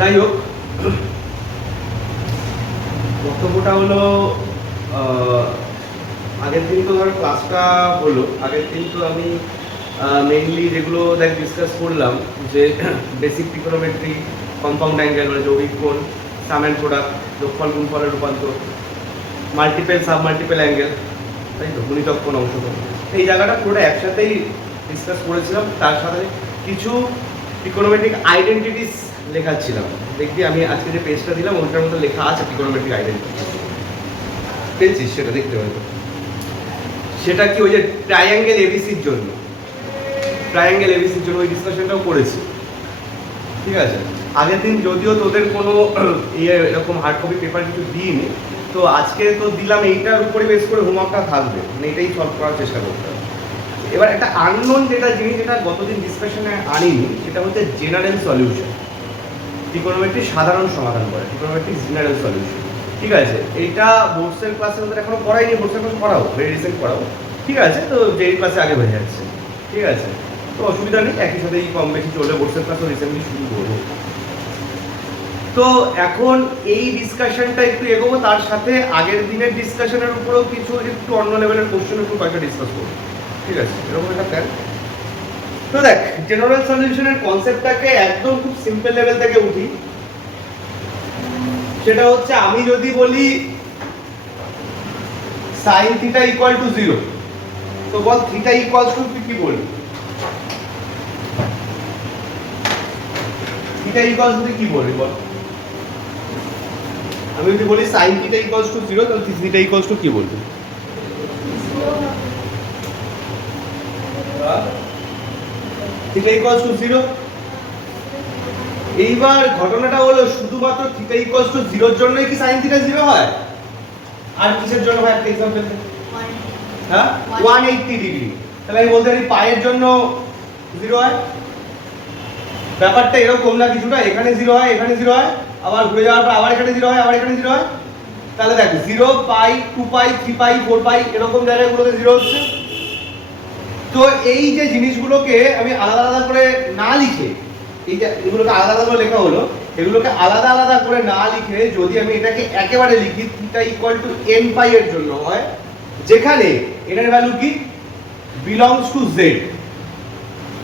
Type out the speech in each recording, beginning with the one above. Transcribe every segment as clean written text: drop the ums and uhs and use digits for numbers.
যাই হোক, বক্তব্যটা হলো আগের দিন তো ধরো ক্লাসটা হলো, আগের দিন তো আমি মেইনলি যেগুলো ডিসকাস করলাম যে বেসিক ট্রিগোনোমেট্রি, কম্পাউন্ড অ্যাঙ্গেল মানে যৌগিক কোণ, সাম অ্যান্ড প্রোডাক্ট, যোগফল গুণফলের রূপান্তর, মাল্টিপল সাব মাল্টিপল অ্যাঙ্গেল, তাই তো গুণিতক কোণ অংশগ্রহণ, এই জায়গাটা পুরোটা একসাথেই ডিসকাস করেছিলাম। তার সাথে কিছু ট্রিগোনোমেট্রিক আইডেন্টিটিস লেখাচ্ছিলাম। দেখবি আমি আজকে যে পেজটা দিলাম ওইটার মধ্যে লেখা আছে ট্রিগোনোমেট্রিক আইডেন্টিটিস, পেয়েছিস? সেটা দেখতে পাবো। সেটা কি ওই যে ট্রায়াঙ্গেল এবিসির জন্য, ট্রায়াঙ্গেল এবিসির জন্য ওই ডিসকাশনটাও করেছি, ঠিক আছে? আগের দিন যদিও তোদের কোনো এরকম হার্ড কপি পেপার কিছু দিইনি, তো আজকে তো দিলাম এইটার উপরে বেস করে হোমওয়ার্কটা থাকবে, মানে এটাই সলভ করার চেষ্টা করতে হবে। এবার একটা আননোন যেটা জিনিস, যেটা গতদিন ডিসকাশনে আনিনি, সেটা হচ্ছে জেনারেল সলিউশন। ট্রিগোনোমেট্রি সাধারণ সমাধান করে, ট্রিগোনোমেট্রি জেনারেল সলিউশন, ঠিক আছে? এইটা বোর্ডসের ক্লাসে আমাদের এখনো পড়াইনি, বোর্ডসের ক্লাস পড়াও, ভেরি রিসেন্ট পড়াও, ঠিক আছে? তো যেই ক্লাসে আগে হয়ে যাচ্ছে, ঠিক আছে? তো অসুবিধা নেই, একই সাথেই কম বেশি চলে, বোর্ডসের ক্লাসও রিসেন্টলি শুরু করবো। তো এখন এই ডিসকাশনটা একটু এগোবো, তার সাথে আগের দিনের ডিসকাশনের উপরেও কিছু একটু অন্য লেভেলের কোশ্চেনের উপর কয়েকটা ডিসকাস করবো, ঠিক আছে? এরকম একটা প্ল্যান। তো দেখ, জেনারেল সলিউশনের কনসেপ্টটাকে একদম খুব সিম্পল লেভেল থেকে উঠি। সেটা হচ্ছে আমি যদি বলি sin থিটা ইকুয়াল টু 0, তো বল থিটা ইকুয়ালস টু কি বলবি? থিটা ইকুয়ালস টু কি বলবি বল? আমি যদি বলি sin থিটা ইকুয়ালস টু 0, তাহলে থিটা ইকুয়ালস টু কি বলবি? Theta equals to 0। এইবার ঘটনাটা হলো শুধুমাত্র থিটা ইকুয়ালস টু 0 এর জন্যই কি sin থিটা 0 হয়? আর কিসের জন্য হয়? একটা एग्जांपल দে। হ্যাঁ, 180 ডিগ্রি। তাহলে আমি বলতে পারি পাই এর জন্য 0 হয়। ব্যাপারটা এরকম না কিছুটা, এখানে 0 হয়, এখানে 0 হয়, আবার ঘুরে যাওয়ার পর আবার এখানে 0 হয়, আবার এখানে 0 হয়। তাহলে দেখ 0 পাই, 2 পাই, 3 পাই, 4 পাই এরকম জায়গাগুলোতে 0 হচ্ছে। তো এই যে জিনিসগুলোকে আমি আলাদা আলাদা করে না লিখে, এই যে এগুলোকে আলাদা আলাদা করে লেখা হলো, এগুলোকে আলাদা আলাদা করে না লিখে যদি আমি এটাকে একেবারে লিখি, থিটা ইকুয়াল টু n পাই এর জন্য হয়, যেখানে n এর ভ্যালু কি belongs to z,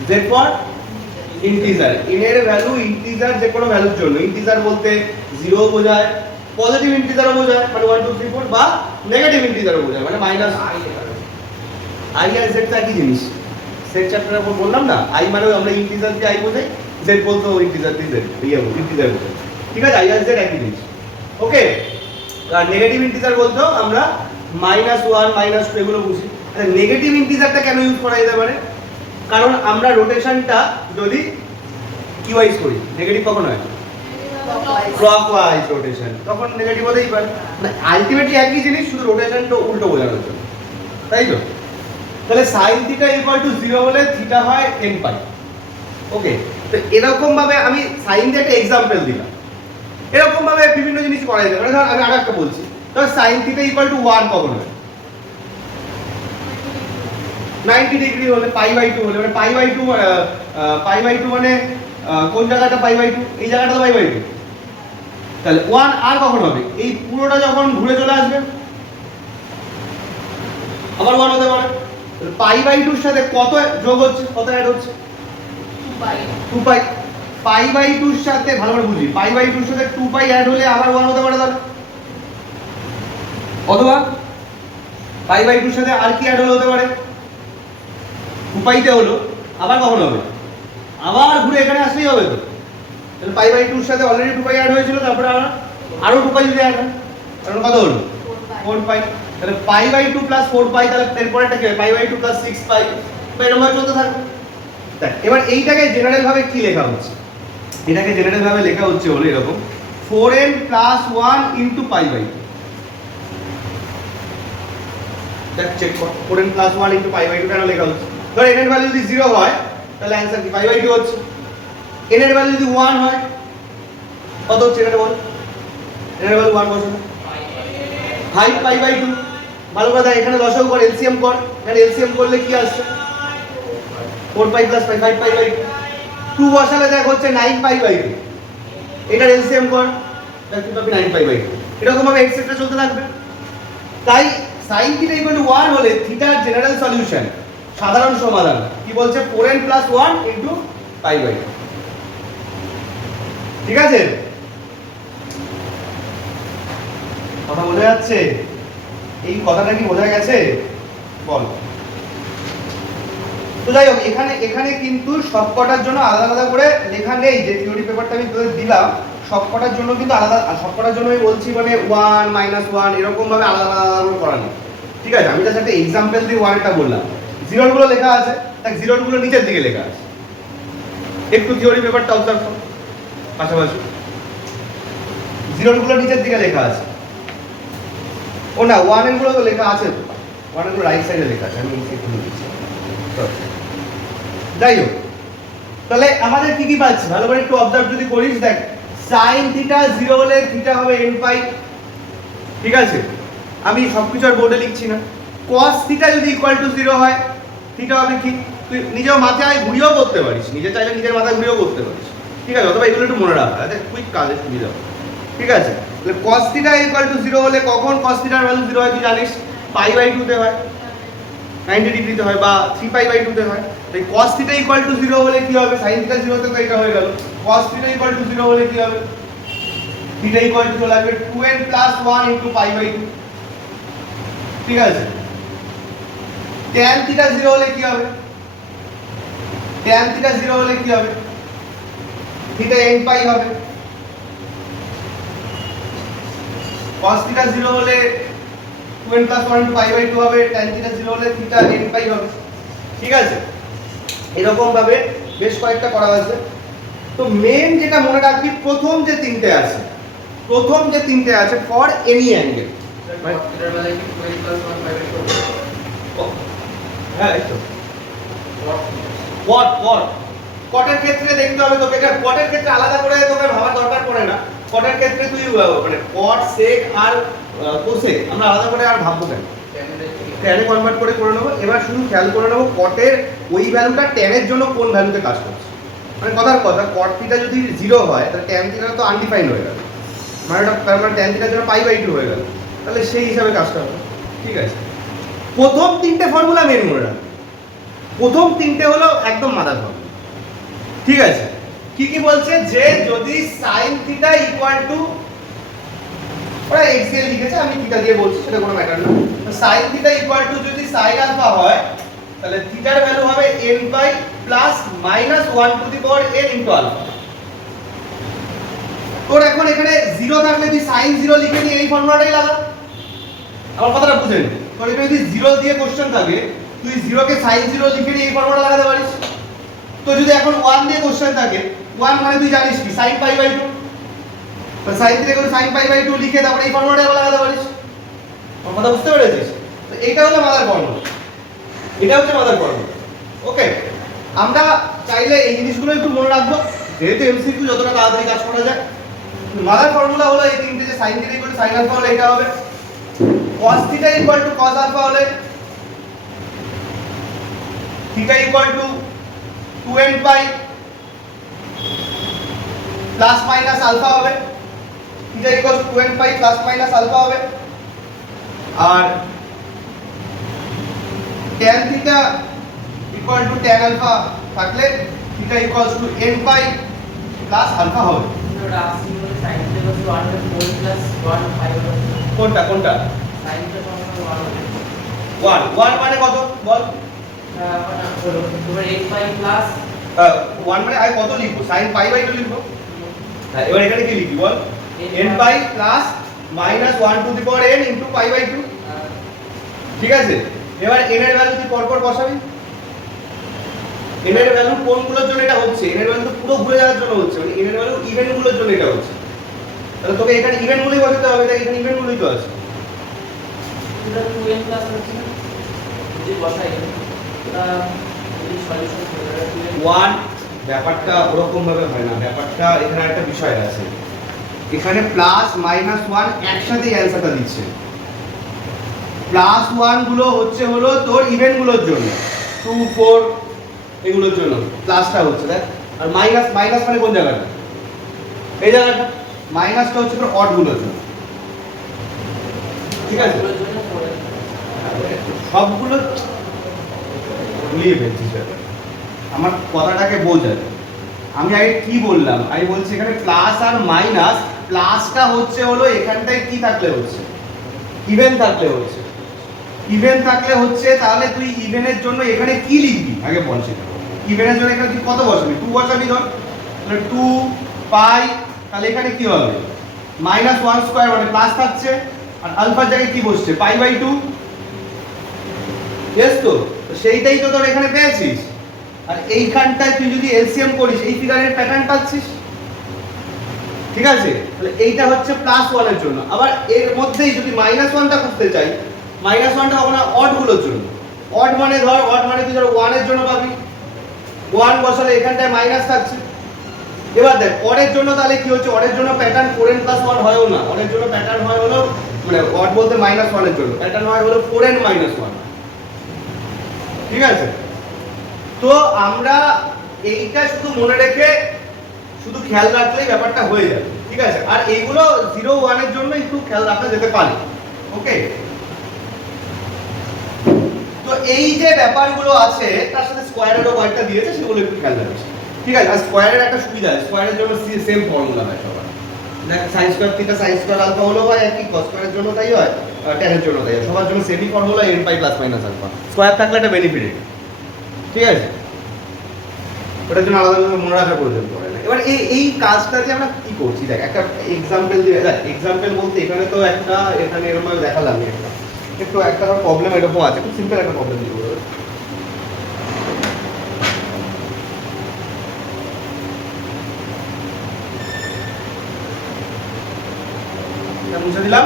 z for integer, n এর ভ্যালু ইন্টিজার যে কোনো ভ্যালুর জন্য, ইন্টিজার বলতে 0 বোঝায়, পজিটিভ ইন্টিজারও বোঝায় মানে 1 2 3 4, বা নেগেটিভ ইন্টিজারও বোঝায় মানে মাইনাস i আর z টা কি জিনিস? সেট চ্যাপ্টারে আমরা বললাম না, i মানে আমরা ইন্টিজার দিয়ে i বোঝাই, z বলতে ইন্টিজার দিয়ে z, ইন্টিজার বোঝাই, ঠিক আছে? i আর z একই জিনিস, ওকে? আর নেগেটিভ ইন্টিজার বলতেও আমরা -1 -2 এগুলো বুঝি। আচ্ছা, নেগেটিভ ইন্টিজারটা কেন ইউজ করা যেতে পারে? কারণ আমরা রোটেশনটা যদি কি ওয়াইজ করি, নেগেটিভ কখন হয়? ক্লকওয়াইজ রোটেশন, তখন নেগেটিভ হতেই পারে। না, আলটিমেটলি একই জিনিস, শুধু রোটেশনটা উল্টো বোঝানোর জন্য, তাই তো? তাহলে sin থিটা ইকুয়াল টু 0 হলে থিটা হয় n পাই, ওকে? তো এরকম ভাবে আমি sin দিয়ে একটা एग्जांपल দিলাম, এরকম ভাবে বিভিন্ন জিনিস করা যায়। মানে ধর আমি আরেকটা বলছি, তো sin থিটা ইকুয়াল টু 1 কখন হয়? 90 ডিগ্রি হলে, পাই বাই 2 হলে, মানে পাই বাই 2 মানে কোন জায়গাটা পাই বাই 2? এই জায়গাটা তো পাই বাই 2। তাহলে 1 আর কখন হবে? এই পুরোটা যখন ঘুরে চলে আসবে আবার 1 হতে পারে। পাই বাই 2 এর সাথে কত যোগ হচ্ছে, কত অ্যাড হচ্ছে? 2 পাই। পাই বাই 2 এর সাথে ভালো করে বুঝি, পাই বাই 2 এর সাথে 2 পাই অ্যাড হলে আবার 1 হতে পারে তাহলে, অথবা পাই বাই 2 এর সাথে আর কি অ্যাড হতে পারে? 2 পাইতে হলো, আবার কখন হবে? আবার ঘুরে এখানে আসলেই হবে তো। তাহলে পাই বাই 2 এর সাথে অলরেডি 2 পাই অ্যাড হয়েছিল, তারপরে আরো 2 পাই যদি অ্যাড হয়, তাহলে কত হলো? 4 পাই। তাহলে পাই বাই 2 প্লাস 4 পাই, তাহলে এরপরটা কি হবে? পাই বাই 2 প্লাস 6 পাই, এরকম ভাবে চলতে থাকবে। দেখ এবার এইটাকে জেনারেল ভাবে কি লেখা হচ্ছে? এটাকে জেনারেল ভাবে লেখা হচ্ছে হলো এরকম 4n plus 1 into pi by 2। দেখ চেক কর, 4n plus 1 into pi by 2 কেন লেখা হচ্ছে? ধর n এর ভ্যালু যদি 0 হয় তাহলে आंसर কি পাই বাই 2 হচ্ছে। n এর ভ্যালু যদি 1 হয় কত হচ্ছে এটা বল? n এর ভ্যালু 1 বসানো, 5 পাই বাই 2। ভালো কথা, এখানে লসাগু কর, এলসিএম কর, এখানে এলসিএম করলে কি আসছে? 4 পাই প্লাস 5 পাই বাই 2 বসালে দেখ হচ্ছে 9 পাই বাই 2। এটার এলসিএম কর, তাহলে তুই পাবি 9 পাই বাই 2। এরকম ভাবে এক্সেট্রা চলতে থাকবে। তাই sin θ = 1 হলে থিটার জেনারেল সলিউশন, সাধারণ সমাধান কি বলছে, 4n + 1 * পাই বাই 2। ঠিক আছে, কথা বোঝা যাচ্ছে? এই কথাটা কি বোঝা গেছে বল? তো যাই হোক, এখানে কিন্তু সবকটার জন্য আলাদা আলাদা করে লেখা নেই। যে থিওরি পেপারটা আমি তোদের দিলাম সবকটার জন্য কিন্তু আলাদা, সবকটার জন্য আমি বলছি মানে 1 -1 এরকম ভাবে আলাদা আলাদা করে করা নেই। ঠিক আছে, আমি জাস্ট একটা एग्जांपल দিয়ে 1টা বললাম। জিরোর গুলো লেখা আছে, দেখ জিরোর গুলো নিচের দিকে লেখা আছে। একটু থিওরি পেপারটা অবজার্ভ কর পাশাপাশি, জিরোর গুলো নিচের দিকে লেখা আছে। ও না, 1 এর গুলো তো লেখা আছে, তো 1 এর গুলো রাইট সাইডে লেখা আছে, আমি এই সাইডে খুলে দিচ্ছি। যাই হোক, তাহলে আমাদের কি কি পাচ্ছি ভালো করে একটু অবজার্ভ যদি করিস, দেখ sin θ 0 হলে থিটা হবে n পাই। ঠিক আছে, আমি সবকিছু আর বোর্ডে লিখছি না। cos θ যদি = 0 হয় থিটা হবে কি, তুই নিজেও মাথায় ঘুরিয়েও করতে পারিস, নিজে চাইলে নিজের মাথায় ঘুরিয়েও করতে পারিস। ঠিক আছে, অথবা এগুলো একটু মনে রাখ, এটা কুইক কাজে সুবিধা হবে। ঠিক আছে, তাহলে cos θ = 0 হলে কখন cos θ এর ভ্যালু 0 হয় তুই জানিস, পাই বাই 2 তে হয়, 90 ডিগ্রিতে হয়, বা 3 পাই বাই 2 তে হয়। তাই cos θ = 0 হলে কি হবে, sin θ 0 তে তো এটা হয়ে গেল। cos θ = 0 হলে কি হবে, θ = লাগবে 2n + 1 * পাই বাই 2। ঠিক আছে, tan θ 0 হলে কি হবে, tan θ 0 হলে কি হবে, θ n পাই হবে। cos θ 0 হলে 2n + 1 * পাই বাই 2 হবে, tan θ 0 হলে θ n পাই হবে। ঠিক আছে, এরকম ভাবে বেশ কয়েকটা করা আছে। তো মেন যেটা মনে রাখবি, প্রথম যে তিনটে আছে ফর এনি অ্যাঙ্গেল, হ্যাঁ এই তো কটের ক্ষেত্রে দেখতে হবে তোকে, কটের ক্ষেত্রে আলাদা করে তোকে ভাবার দরকার পড়ে না। কটের ক্ষেত্রে তুই মানে কট, সেক আর কোসেক আমরা আলাদা করে আর ভাববো কেন, ট্যানে কনভার্ট করে নেবো। এবার শুধু খেয়াল করে নেবো কটের ওই ভ্যালুটা ট্যানের জন্য কোন ভ্যালুতে কাজ করছে। মানে কথার কথা, কট থিটা যদি 0 হয় তাহলে ট্যান থিটা তো আনডিফাইন্ড হয়ে গেল, মানে তার মানে ট্যান থিটার জন্য পাই বাই 2 হয়ে গেল, তাহলে সেই হিসাবে কাজটা হবে। ঠিক আছে, প্রথম তিনটে ফর্মুলা মেন মনে রাখবে, প্রথম তিনটে হলো একদম মাথার ফর্মুলা। ঠিক আছে, কি কি বলছে, যে যদি sin θ = ওরা এক্সএল লিখেছে, আমি থিটা দিয়ে বলছি, সেটা কোনো ম্যাটার না। sin θ = যদি sin α হয় তাহলে থিটার ভ্যালু হবে n pi plus minus 1 to the power n into alpha. তোর এখন এখানে 0 থাকলে তুই sin 0 লিখে নিয়ে এই ফর্মুলাটাই লাগা। আমার কথাটা বুঝেন, তোর এখানে যদি 0 দিয়ে কোশ্চেন থাকে তুই 0 কে sin 0 লিখে নিয়ে এই ফর্মুলাটা লাগাতে পারিস। তো যদি এখন 1 দিয়ে কোশ্চেন থাকে, 1 মানে তুই জানিস কি, sin পাই বাই 2, তো sin থেকে sin পাই বাই 2 লিখে তারপরে এই ফর্মুলাটা লাগাতে পারিস। আমার কথা বুঝতে পেরেছিস? তো এইটা হলো মাদার ফর্মুলা, এটা হচ্ছে মাদার ফর্মুলা। ওকে, আমরা চাইলে এই জিনিসগুলো একটু মনে রাখবো, যেহেতু এমসিকিউ যতটা তাড়াতাড়ি কাজ করা যায়। মাদার ফর্মুলা হলো এই তিনটে, যে sin θ = sin α হলে এটা হবে, cos θ = cos α হলে θ = 2n পাই প্লাস মাইনাস আলফা হবে, θ = 2n পাই প্লাস মাইনাস আলফা হবে। আর tan θ = tan আলফা থাকলে θ = n পাই প্লাস আলফা হবে। কোনটা কোনটা, 1 মানে কত বল, 1 মানে আই কত লিখবো, sin পাই বাই 2 লিখবো। হ্যাঁ, এবার এখানে কি লিখবি বল, n pi plus minus 1 to the power n into pi by 2। ঠিক আছে, এবার n এর ভ্যালু তুই পরপর বসাবি। n এর ভ্যালু কোনগুলোর জন্য এটা হচ্ছে, n এর ভ্যালু তো পুরো ঘুরে যাওয়ার জন্য হচ্ছে, মানে n এর ভ্যালু ইভেন্ট গুলোর জন্য এটা হচ্ছে। তাহলে তোকে এখানে ইভেন্ট গুলোই বসাতে হবে, তাই এখানে ইভেন্ট গুলোই তো আছে। এটা 2n প্লাস হচ্ছে না, যদি বসাই এটা এই সলিউশন করে 1 ব্যাপারটা ওরকম ভাবে হয় না, ব্যাপারটা এখানে একটা বিষয় আছে, এখানে প্লাস মাইনাস 1 একসাথে অ্যানসারটা দিচ্ছে। প্লাস 1 গুলো হলো তোর ইভেন্ট গুলোর জন্য, 2 4 এগুলোর জন্য প্লাসটা হচ্ছে, দেখ। আর মাইনাস মানে কোন জায়গাটা, এই জায়গাটা মাইনাসটা হচ্ছে পুরো অড গুলোর জন্য, ঠিক আছে? সবগুলো গুলিয়ে ফেলছিস ব্যাপার, আমার কথাটাকে বোঝায়। আমি আগে কি বললাম, আমি বলছি এখানে প্লাস আর মাইনাস, প্লাসটা হচ্ছে হলো এখানটায় কি থাকলে হচ্ছে, ইভেন থাকলে হচ্ছে, ইভেন থাকলে হচ্ছে, তাহলে তুই ইভেনের জন্য এখানে কি লিখবি আগে বল সেটা। ইভেনের জন্য এখানে তুই কত বসাবি, 2 বসাবি ধর, তাহলে 2 পাই, তাহলে এখানে কি হবে -1 স্কয়ার মানে প্লাস থাকছে, আর আলফার জায়গায় কি বসছে π/2, ইয়েস তো সেইটাই তো তোর এখানে পেয়েছিস। আর এইখানটায় তুই যদি এলসিএম করিস এই ফিগারের প্যাটার্ন পাচ্ছিস, ঠিক আছে? তাহলে এইটা হচ্ছে +1 এর জন্য। আবার এর মধ্যেই যদি -1টা করতে চাই, -1টা হবে অড গুলোর জন্য। অড মানে ধর, অড মানে তুই ধর 1 এর জন্য পাবি, 1 বসালে এখানটায় মাইনাস থাকছে। এবার দেখ অডের জন্য তাহলে কি হচ্ছে, অডের জন্য প্যাটার্ন 4n+1 হয়ও না, অডের জন্য প্যাটার্ন হয় হলো, মানে অড বলতে -1 এর জন্য প্যাটার্ন হয় হলো 4n-1, ঠিক আছে? তো আমরা এইটা শুধু মনে রেখে শুধু খেয়াল রাখলেই ব্যাপারটা হয়ে যাবে, ঠিক আছে? আর এইগুলো 0, 1 এর জন্য একটু খেয়াল রাখা যেতে পারে, ওকে? তো এই যে ব্যাপারগুলো আছে তার সাথে স্কয়ারেরও কয়েকটা দিয়েছে, সেগুলো একটু খেয়াল রাখিস, ঠিক আছে? আর স্কয়ারের একটা সুবিধা আছে, স্কয়ারের জন্য সেম ফর্মুলা হয় সবার। দেখ sin square theta sin square alpha হলো হয় একই, cos স্কয়ারের জন্য তাই হয়, tan এর জন্য তাই হয়, সবার জন্য সেমই formula n pi plus minus alpha. Square থাকলে একটা বেনিফিট, ঠিক আছে? ওটার জন্য আলাদাভাবে মনে রাখার প্রয়োজন পড়ে না। এবার এই কাজটা যে আমরা কি করছি, দেখ একটা এক্সাম্পল দিয়ে, দেখ এক্সাম্পল বলতে এখানে তো একটা, এখানে এরকম দেখালাম একটা প্রবলেম এরকম আছে, খুব সিম্পল একটা প্রবলেম দিয়ে বলবো। এটা মুছে দিলাম,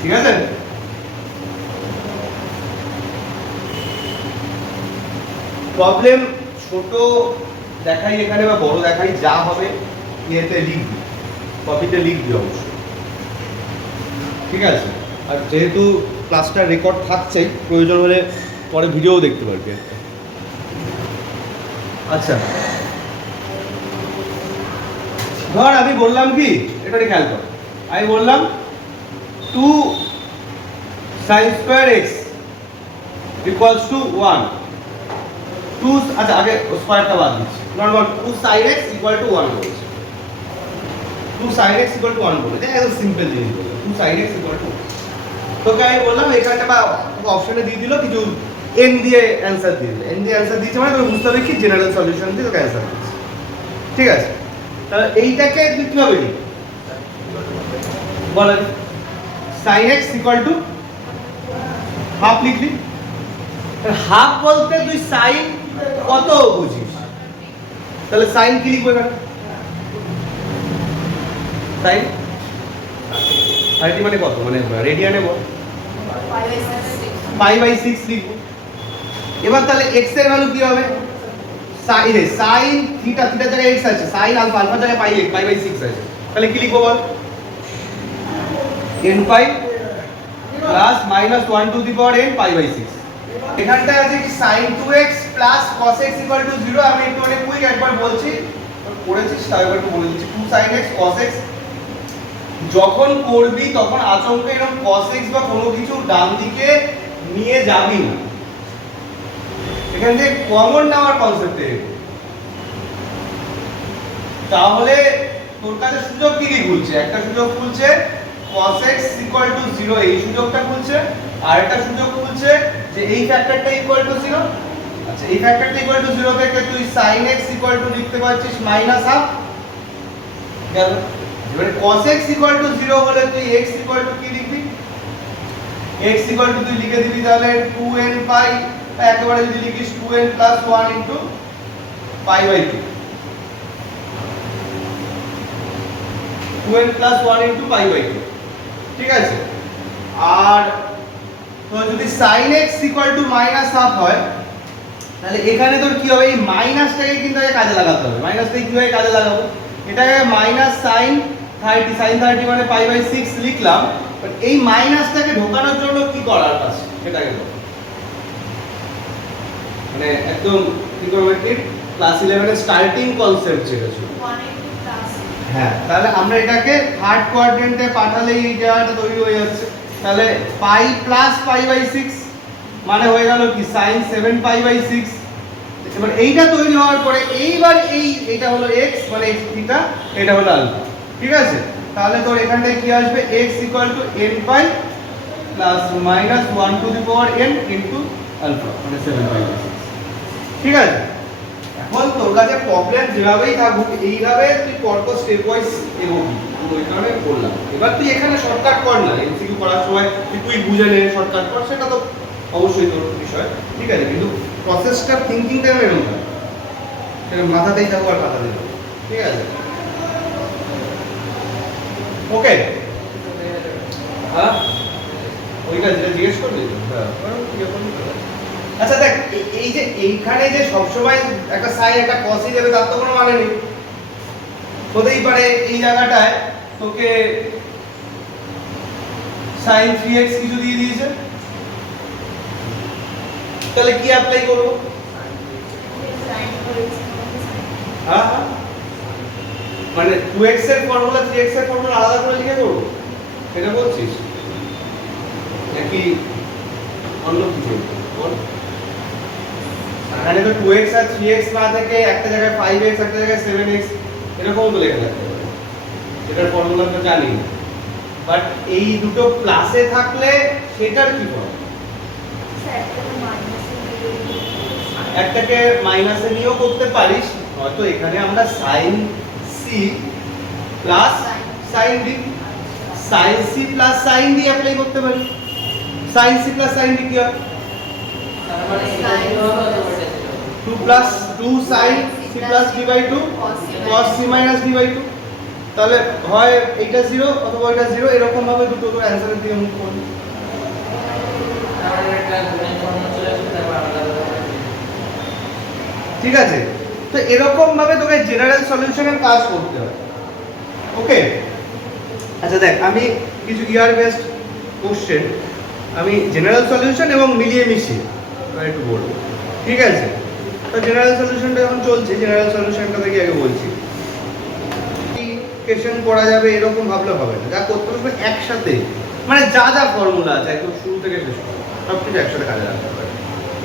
ঠিক আছে? প্রবলেম ছোট দেখাই এখানে বা বড় দেখাই, যা হবে ইয়েতে লিখবি, কপিতে লিখবি অবশ্যই, ঠিক আছে? আর যেহেতু ক্লাসটা রেকর্ড থাকছেই, প্রয়োজন হলে পরে ভিডিও দেখতে পারবি একটা। আচ্ছা ধর আমি বললাম কি, এটা খেয়াল কর, আমি বললাম 2 sin square x equals to 1, 2, আচ্ছা আগে স্কয়ারটা বাদ দিচ্ছি, normal 2 sin x equal to 1 বলেছে, 2 sin x ইকুয়াল টু 1 বলেছে, একদম সিম্পল জিনিস বললাম, 2 sin x ইকুয়াল টু 1। তোকে আমি বললাম এখানটা বা অপশনে দিয়ে দিল কিছু n দিয়ে অ্যানসার দিয়ে দিল, n দিয়ে অ্যানসার দিয়েছে মানে তোকে বুঝতে হবে কি জেনারেল সলিউশন দিয়ে তোকে অ্যানসার দিচ্ছে, ঠিক আছে? তাহলে এইটাকে তুই কিভাবে লিখবি বল, sin x equal to half লিখলি, হাফ বলতে তুই সাইন কত বুঝিস, তাহলে সাইন কি লিখবো এখানে, সাইন 30 মানে কত, মানে রেডিয়ানে বল, π/6 লিখবো। এবার তাহলে x এর ভ্যালু কি হবে, সাইন থিটা, থিটার জায়গায় x আছে, সাইন আলফা, আলফার জায়গায় π/6 আছে, তাহলে কি লিখবো বল, n pi plus -1 to the power n π/6। এখানটায় আছে কি sin 2x plus cos x equal two 0। আমি একটু অনেক কুইক একবার বলছি, পড়েছিস তাই একবার একটু বলে দিচ্ছি। 2 sin x cos x যখন করবি তখন আচমকা এরকম cos x বা কোনো কিছু ডান দিকে নিয়ে যাবি না, এখান থেকে কমন নেওয়ার কনসেপ্টে, তাহলে তোর কাছে সুযোগ কি কি খুলছে, একটা সুযোগ খুলছে cos x ইকুয়াল টু 0, এই সুযোগটা খুলছে, আর একটা সুযোগ খুলছে যে এই ফ্যাক্টরটা ইকুয়াল টু 0। আচ্ছা এই ফ্যাক্টরটা ইকুয়াল টু 0 থেকে তুই sin x ইকুয়াল টু লিখতে পারছিস -1/2, গেল। এবারে cos x ইকুয়াল টু 0 হলে তুই x ইকুয়াল টু কি লিখবি, x ইকুয়াল টু তুই লিখে দিবি তাহলে 2n পাই, একেবারে যদি লিখিস 2n plus 1 into π/2, 2n plus 1 into π/2, ঠিক আছে? আর তো যদি sin x ইকুয়াল টু -1/2 হয় তাহলে এখানে তোর কি হবে, এই মাইনাসটাকে কিন্তু আগে কাজে লাগাতে হবে। মাইনাসটাকে কিভাবে কাজে লাগাবো, এটাকে মাইনাস sin 30 মানে π/6 লিখলাম, বাট এই মাইনাসটাকে ঢোকানোর জন্য কি করার আছে সেটাকে বল, মানে একদম ট্রিগোনোমেট্রিক ক্লাস 11 এর স্টার্টিং কনসেপ্ট যেটা ছিল। হ্যাঁ, তাহলে আমরা এটাকে থার্ড কোয়াড্রেন্টে পাঠালেই এই জায়গাটা তৈরি হয়ে যাচ্ছে। তাহলে পাই প্লাস পাই বাই 6 মানে হয়ে গেল কি sin 7 পাই বাই 6। এবার এইটা তৈরি হওয়ার পরে এইবার এইটা হলো x মানে x থিটা, এটা হলো আলফা। ঠিক আছে, তাহলে তোর এখানটায় কি আসবে x n pi plus minus 1 to the power n into alpha মানে 7 পাই বাই 6। ঠিক আছে, এখন তোর কাছে প্রবলেম যেভাবেই থাকুক এইভাবে তুই পরপর স্টেপ ওয়াইজ এগোবি, ওই কারণে বললাম। এবার তুই এখানে শর্টকাট কর না, এমসিকিউ করার সময় তুই বুঝে নে শর্টকাট কর, সেটা তো অবশ্যই তোর বিষয়। ঠিক আছে, কিন্তু প্রসেসটা থিংকিংটা এরকম হয়, সেটা মাথাতেই থাকো আর খাতা দেবো। ঠিক আছে, ওকে। হ্যাঁ, ওইটা যেটা জিজ্ঞেস করলি। আচ্ছা দেখ, এই যে এইখানে যে সবসময় একটা সাইন একটা কসই যাবে তার তো কোনো মানে নেই। হতেই পারে এই জায়গাটায় তোকে sin 3x কিছু দিয়ে দিয়েছে, তাহলে কি অ্যাপ্লাই করব? হ্যাঁ, মানে 2x এর ফর্মুলা 3x এর ফর্মুলা আলাদা করে লিখে করব, সেটা বলছিস নাকি অন্য কিছু? বল। এখানে তো 2x আর 3x না থেকে একটা জায়গায় 5x একটা জায়গায় 7x এরকম তো লেখা থাকতে পারে, সেটার ফর্মুলা তো জানি না। বাট এই দুটো প্লাসে থাকলে সেটার কি হবে? একটাকে মাইনাসে নিয়েও করতে পারিস, হয়তো এখানে আমরা sin c plus sin d, sin c plus sin d apply করতে পারি। sin c plus sin d কি হবে? 2 plus 2 sin c plus d by 2 cos c minus d by 2। তাহলে হয় এটা 0 অথবা এটা 0, এরকম ভাবে দুটো তো অ্যানসারের দিকে মুভ করবে। ঠিক আছে, তো এরকম ভাবে তোকে জেনারেল সলিউশনের কাজ করতে হবে। ওকে, আচ্ছা দেখ, আমি কিছু ইয়ার বেসড কোশ্চেন আমি জেনারেল সলিউশন এবং মিলিয়ে মিশিয়ে একটু বলবো। ঠিক আছে, তো জেনারেল সলিউশনটা যখন চলছে, জেনারেল সলিউশনটা থেকে আগে বলছি। কোশ্চেন করা যাবে এরকম ভাবলে হবে না, যা করতে হবে একসাথে, মানে যা যা ফর্মুলা আছে একদম শুরু থেকে শেষ পর্যন্ত সব কিছু একসাথে কাজে লাগাতে হবে।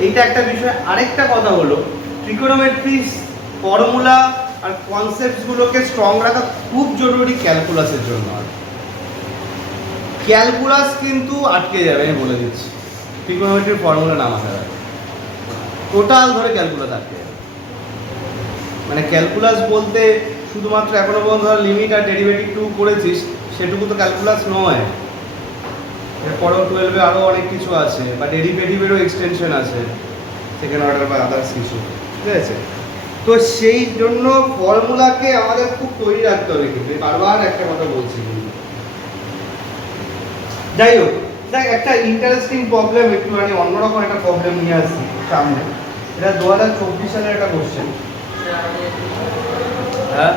এইটা একটা বিষয়। আরেকটা কথা হলো ট্রিগোনোমেট্রি ফর্মুলা আর কনসেপ্টসগুলোকে স্ট্রং রাখা খুব জরুরি ক্যালকুলাসের জন্য। ক্যালকুলাস কিন্তু আটকে যাবে, আমি বলে দিচ্ছি। ট্রিগোনোমেট্রির ফর্মুলা না মাথায় রাখবে, টোটাল ধরে ক্যালকুলাস আটকে যাবে। মানে ক্যালকুলাস বলতে শুধুমাত্র এখনো পর্যন্ত ধর লিমিট আর ডেরিভেটিভ টু করেছিস, সেটুকু তো ক্যালকুলাস নয়। এরপরেও 12-এ আরও অনেক কিছু আছে, বা ডেরিভেটিভেরও এক্সটেনশন আছে, সেকেন্ড অর্ডার বা আদার্স কিছু। ঠিক আছে, তো সেই জন্য ফর্মুলাকে আমাদের খুব তৈরি রাখতে হবে। কিন্তু বারবার একটা কথা বলছি। যাই হোক, দেখ একটা ইন্টারেস্টিং প্রবলেম, একটু মানে অন্যরকম একটা প্রবলেম নিয়ে আসছি সামনে। এটা 2024 সালের একটা কোশ্চেন। হ্যাঁ,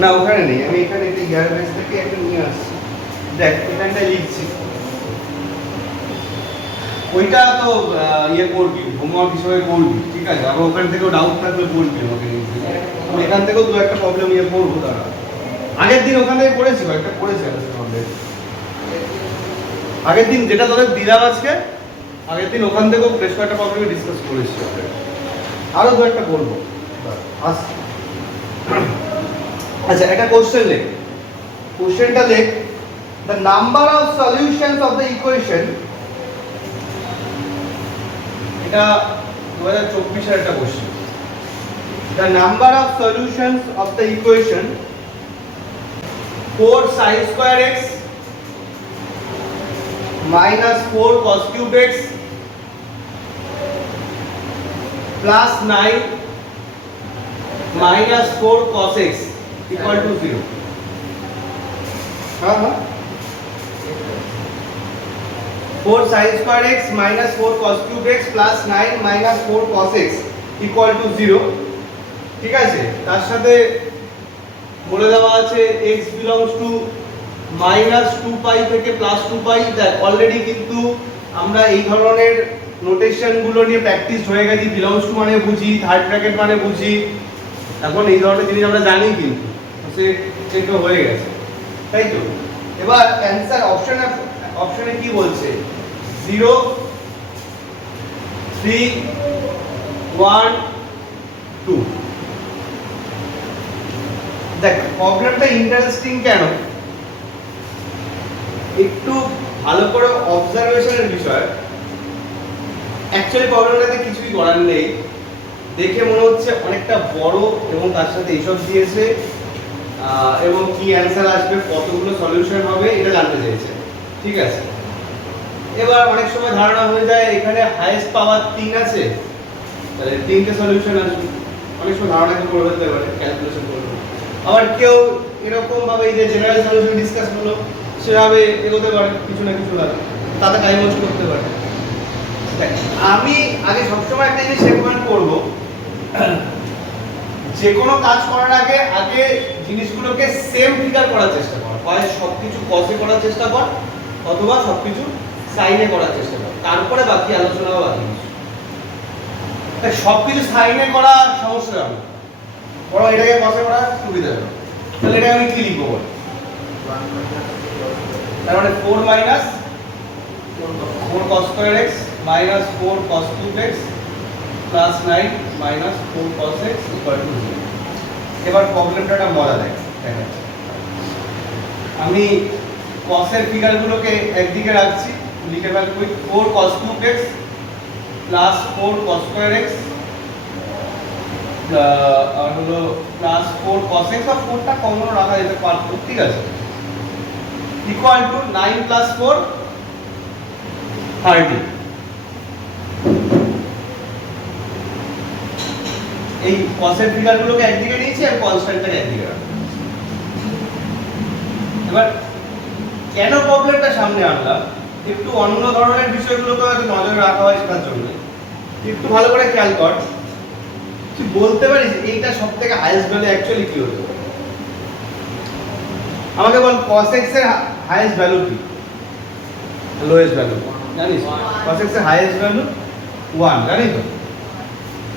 না ওখানে নেই, আমি এখানে একটা ইয়ার বেস থেকে একটা নিয়ে আসছি। দেখ এখানটায় লিখছি, ওইটা তো ইয়ে করবি, হোমওয়ার্ক হিসেবে করবি। ঠিক আছে, আবার ওখান থেকেও ডাউট থাকলে বলবি আমাকে। আমি এখান থেকেও দু একটা প্রবলেম ইয়ে করবো। তারা আগের দিন ওখান থেকে করেছি, কয়েকটা করেছি আগের দিন, যেটা তোদের দিলাম আজকে, আগের দিন ওখান থেকেও বেশ কয়েকটা প্রবলেম ডিসকাস করেছি। আরো দু একটা করবো। আচ্ছা, একটা কোশ্চেন লেখ। কোশ্চেনটা লেখ, the number of solutions of the equation, এটা 2024 এর একটা question. The number of solutions of the equation 4 sin square x minus 4 cos cube x plus 9 minus 4 cos x equal to 0. हाँ 4 sin square x minus 4 cos cube x plus 9 minus 4 cos x equal to 0. ঠিক আছে, তার সাথে বলে দেওয়া আছে x belongs to minus 2 pi থেকে plus 2 pi। দেখ অলরেডি কিন্তু আমরা এই ধরনের নোটেশন গুলো নিয়ে প্র্যাকটিস হয়ে গেছি, বিলংস টু মানে বুঝি, থার্ড ব্র্যাকেট মানে বুঝি, এখন এই ধরনের জিনিস আমরা জানি, কিন্তু সেটা হয়ে গেছে, তাই তো। এবার অ্যান্সার অপশনে কি বলছে? 0 3 1 2। দেখ প্রবলেমটা ইন্টারেস্টিং কেন, একটু ভালো করে অবজারভেশনের বিষয়। অ্যাকচুয়ালি প্রবলেমটাতে কিছুই করার নেই, দেখে মনে হচ্ছে অনেকটা বড় এবং তার সাথে এইসব দিয়েছে এবং কি অ্যান্সার আসবে, কতগুলো সলিউশন হবে এটা জানতে চেয়েছে, ঠিক আছে। এবার অনেক সময় ধারণা হয়ে যায় এখানে হাইয়েস্ট পাওয়ার 3 আছে, তাহলে 3টে সলিউশন আসবে, অনেক সময় ধারণাকে করে ফেলতে পারে, ক্যালকুলেশন করবে। আবার কেউ এরকম ভাবে এই যে জেনারেল সলিউশন ডিসকাস হলো সেভাবে এগোতে পারে, কিছু না কিছু লাগে, তাতে টাইম ওয়েস্ট করতে পারে। আমি আগে সবসময় একটা জিনিস রেকমেন্ড করবো, যে কোনো কাজ করার আগে আগে জিনিসগুলোকে সেম ফিগার করার চেষ্টা কর, হয় সবকিছু কসে করার চেষ্টা কর অথবা সবকিছু সাইনে করার চেষ্টা কর, তারপরে বাকি আলোচনা বা বাকি কিছু। তাই সবকিছু সাইনে করা সমস্যা হবে, বরং এটাকে কসে করা সুবিধা হবে। তাহলে এটা আমি কি লিখবো বল? তার মানে 4 minus 4 cos square x minus 4 cos cube x plus 9 minus 4 cos x equal to 0। এবার প্রবলেমটা একটা মজা দেখাচ্ছি। আমি cos এর ফিগারগুলোকে একদিকে রাখছি, লিখে ফেলবো 4 cos cube x plus 4 cos square x আর হলো প্লাস 4 cos x, আর 4টা কমন রাখা যেতে পারতো, ঠিক আছে, ইকুয়াল টু 9 plus 4 30। এই cos এর ফিগারগুলোকে একদিকে নিয়েছি আর কনস্ট্যান্টটাকে একদিকে রাখছি। এবার কেন প্রবলেমটা সামনে আনলাম, একটু অন্য ধরনের বিষয়গুলোকে হয়তো নজরে রাখা হয় সেটার জন্য। একটু ভালো করে খেয়াল কর, তুই বলতে পারিস এইটা সবথেকে হাইয়েস্ট ভ্যালু অ্যাকচুয়ালি কি হতে পারে? আমাকে বল cos x এর হাইয়েস্ট ভ্যালু কি, লোয়েস্ট ভ্যালু জানিস? cos x এর হাইয়েস্ট ভ্যালু 1, জানিস তো?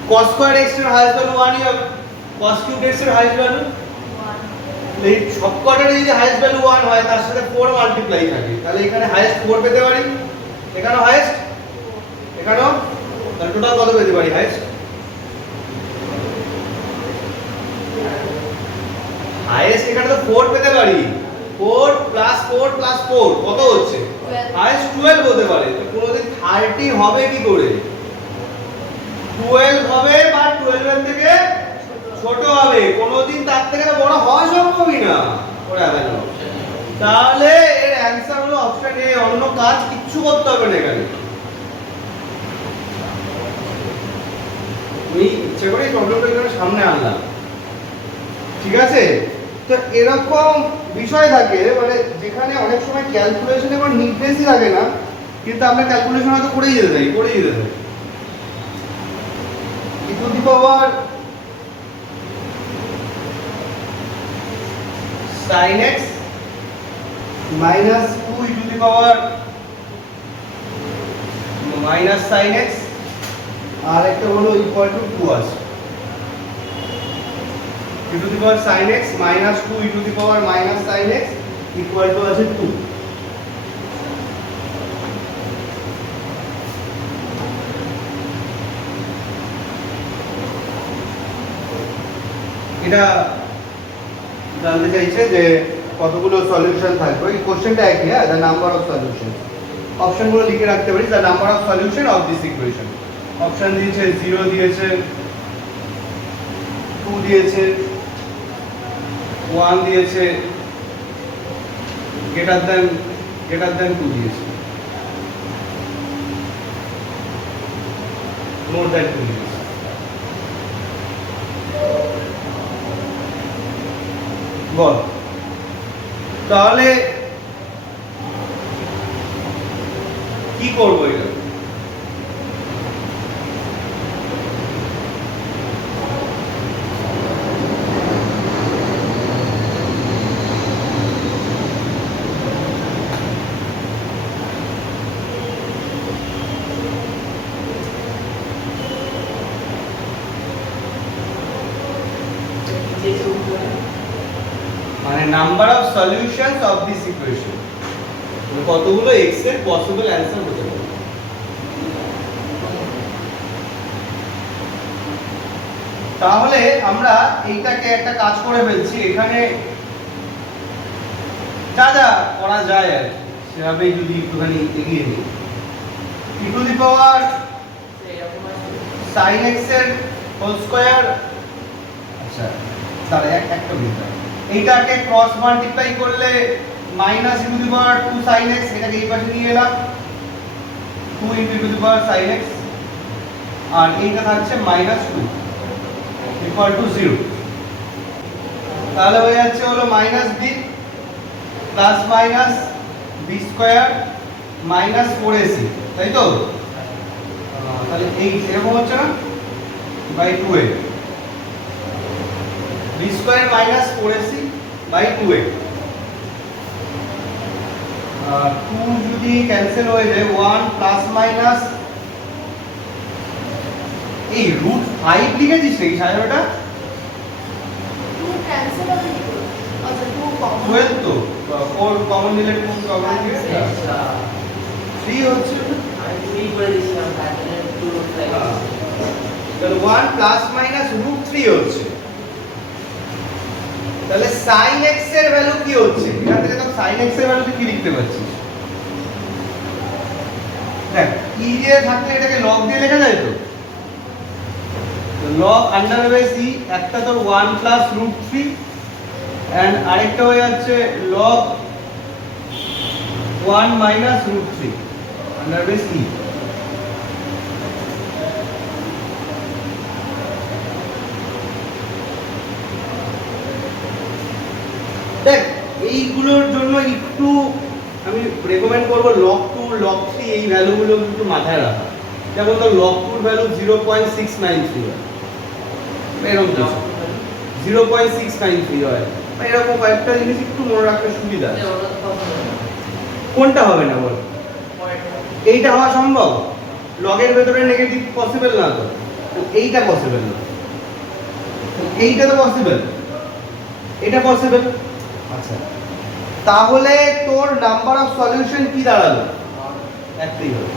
cos square x এর হাইয়েস্ট ভ্যালু 1 ই হবে, cos cube x এর হাইয়েস্ট ভ্যালু 1। এই সবকটার যদি হাইয়েস্ট ভ্যালু 1 হয় তার সাথে 4 মাল্টিপ্লাই থাকে, তাহলে এখানে হাইয়েস্ট 4 পেতে পারি, এখানেও হাইয়েস্ট, এখানেও, তাহলে টোটাল কত পেতে পারি হাইয়েস্ট? হাইয়েস্ট এখানে তো 4 পেতে পারি, 4 প্লাস 4 প্লাস 4 কত হচ্ছে? হাইয়েস্ট 12 হতে পারে। তো কোনোদিন 30 হবে কি করে? 12 হবে বা 12 এর থেকে ছোট হবে, কোনোদিন তার থেকে বড় হওয়া সম্ভবই না। ওরে আবার তাহলে এর অ্যানসার হলো অপশন এ, অন্য কাজ কিচ্ছু করতে হবে না এখানে। আমি ইচ্ছে করে প্রবলেমটা এখানে সামনে আনলাম, ঠিক আছে। তো এরকম বিষয় থাকে, মানে যেখানে অনেক সময় ক্যালকুলেশনে কোনো নির্দেশই থাকে না, কিন্তু আমরা ক্যালকুলেশন হয়তো করেই যেতে থাকি। e to the power sin x minus 2 e to the power minus sin x আর একটা হলো ইকুয়াল টু 2 আছে, e to the power sin x minus 2 e to the power minus sin x equal to আছে 2। এটা জানতে চাইছে যে কতগুলো solution থাকবে, এই কোশ্চেনটা একই, হ্যাঁ, দ্য নাম্বার অফ সলিউশন। অপশনগুলো লিখে রাখতে পারি, the number of solution of this equation. Option দিয়েছে 0 দিয়েছে, 2 দিয়েছে, 1 দিয়েছে, গ্রেটার দ্যান 2 দিয়েছে, মোর দ্যান 2 দিয়েছে। বল তাহলে কি করবো এটা? মানে number of solutions of this equation, কতগুলো x এর পসিবল অ্যানসার হতে পারে। তাহলে আমরা এইটাকে একটা কাজ করে ফেলছি, এখানে যা যা করা যায় আর কি, সেভাবেই যদি একটুখানি এগিয়ে নিই। e two the power sin x এর হোল স্কয়ার, আচ্ছা তাহলে একটা বিষয়, এইটাকে ক্রস মাল্টিপ্লাই করলে minus e two the power 2 sin x, এটাকে এই পাশে নিয়ে এলাম 2 e two the power sin x, আর এইটা থাকছে মাইনাস 2 ইকুয়াল টু 0। তাহলে হয়ে যাচ্ছে হলো minus b plus minus b square minus 4ac, তাই তো? তাহলে এই এরকম হচ্ছে না, by 2a b square minus 4ac by 2a। 2 যদি ক্যান্সেল হয়ে যায় 1 প্লাস মাইনাস এই রুট 5 লিখেছিস নাকি সাজানোটা? 2 ক্যান্সেল হবে কি করে? আচ্ছা 2 কমন 12 তো 4 কমন নিলে 2 কমন নিলে 3 হচ্ছে, আমি 3 করে দিয়েছিলাম, তাহলে 2 লাগে। তাহলে 1 প্লাস মাইনাস রুট 3 হচ্ছে। তাহলে sin x এর ভ্যালু কি হচ্ছে? এখান থেকে তো sin x এর ভ্যালু তুই কি লিখতে পারছিস? দেখ e দিয়ে থাকলে এটাকে log দিয়ে লেখা যায় তো, log আন্ডার বেস e, একটা তো 1 প্লাস রুট 3 এন্ড আরেকটা হয়ে যাচ্ছে log 1 minus root 3 under base e। দেখ এইগুলোর জন্য একটু আমি রেকমেন্ড করব log 2 log 3 এই ভ্যালুগুলো একটু মাথায় রাখা। যেমন তো log 2 এর ভ্যালু 0.693 হয়, এরকম কিছু 0.693 হয়, এরকম কয়েকটা জিনিস একটু মনে রাখলে সুবিধা আছে। কোনটা হবে না বল? এইটা হওয়া সম্ভব? লগের ভেতরে নেগেটিভ পসিবল না তো, এইটা পসিবল না, এইটা তো পসিবল, এটা পসিবল। আচ্ছা তাহলে তোর নাম্বার অফ সলিউশন কি দাঁড়ালো? একটাই হবে।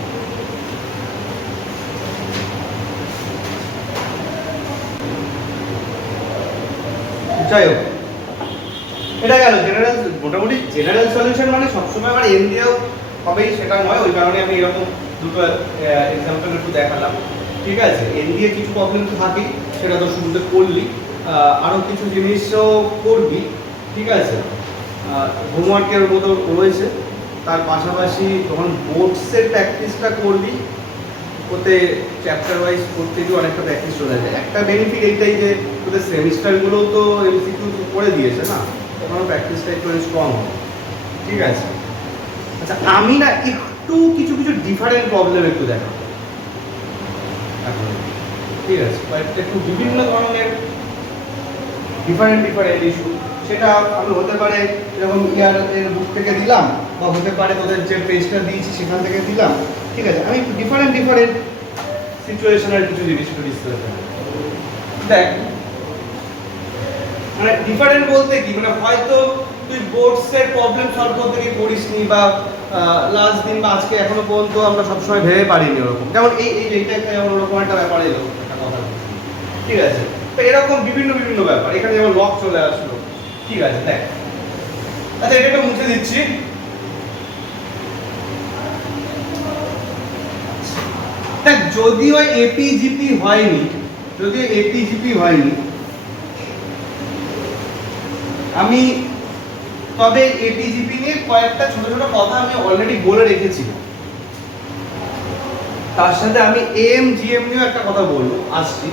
যাই হোক, এটা গেল জেনারেল, মোটামুটি জেনারেল সলিউশন মানে সবসময় আমার এন দিয়েও হবেই সেটা নয়, ওই কারণে আমি এরকম দুটো এক্সাম্পল একটু দেখালাম। ঠিক আছে, এন দিয়ে কিছু প্রবলেম তো থাকেই, সেটা তো শুরুতে করলি, আরও কিছু জিনিসও করবি। ঠিক আছে, হোমওয়ার্কের মতো রয়েছে, তার পাশাপাশি যখন বোর্ডসের প্র্যাকটিসটা করবি, ওতে চ্যাপ্টার ওয়াইজ করতে গিয়ে অনেকটা প্র্যাকটিস চলে যায়। একটা বেনিফিট এইটাই যে তোদের সেমিস্টারগুলোও তো এমসিকিউ করে দিয়েছে না, তখন প্র্যাকটিসটা একটু স্ট্রং হবে। ঠিক আছে, আচ্ছা আমি না একটু কিছু কিছু ডিফারেন্ট প্রবলেম একটু দেখাবো এখন। ঠিক আছে, কয়েকটা একটু বিভিন্ন ধরনের ডিফারেন্ট ইস্যু, সেটা আমি হতে পারে এরকম ইয়ারের বুক থেকে দিলাম, বা হতে পারে তোদের যে পেজটা দিয়েছি সেখান থেকে দিলাম। ঠিক আছে, আমি ডিফারেন্ট সিচুয়েশনের কিছু জিনিস একটু ডিসকাস করব। দেখ মানে ডিফারেন্ট বলতে কি, মানে হয়তো তুই বোর্ডসের প্রবলেম সলভ করতে গিয়ে পড়িসনি, বা লাস্ট দিন বা আজকে এখনো পর্যন্ত আমরা সবসময় ভেবে পারিনি ওরকম, যেমন এইটা একটা যেমন ওরকম একটা ব্যাপার এলো একটা কথা। ঠিক আছে, তো এরকম বিভিন্ন ব্যাপার, এখানে যেমন লক চলে আসলো। ঠিক আছে, দেখ আচ্ছা এটা একটু মুছে দিচ্ছি। দেখ যদিও এপিজিপি হয়নি, আমি তবে এপিজিপি নিয়ে কয়েকটা ছোট ছোট কথা আমি অলরেডি বলে রেখেছি, তার সাথে আমি এএম জিএম নিয়েও একটা কথা বলবো, আসছি।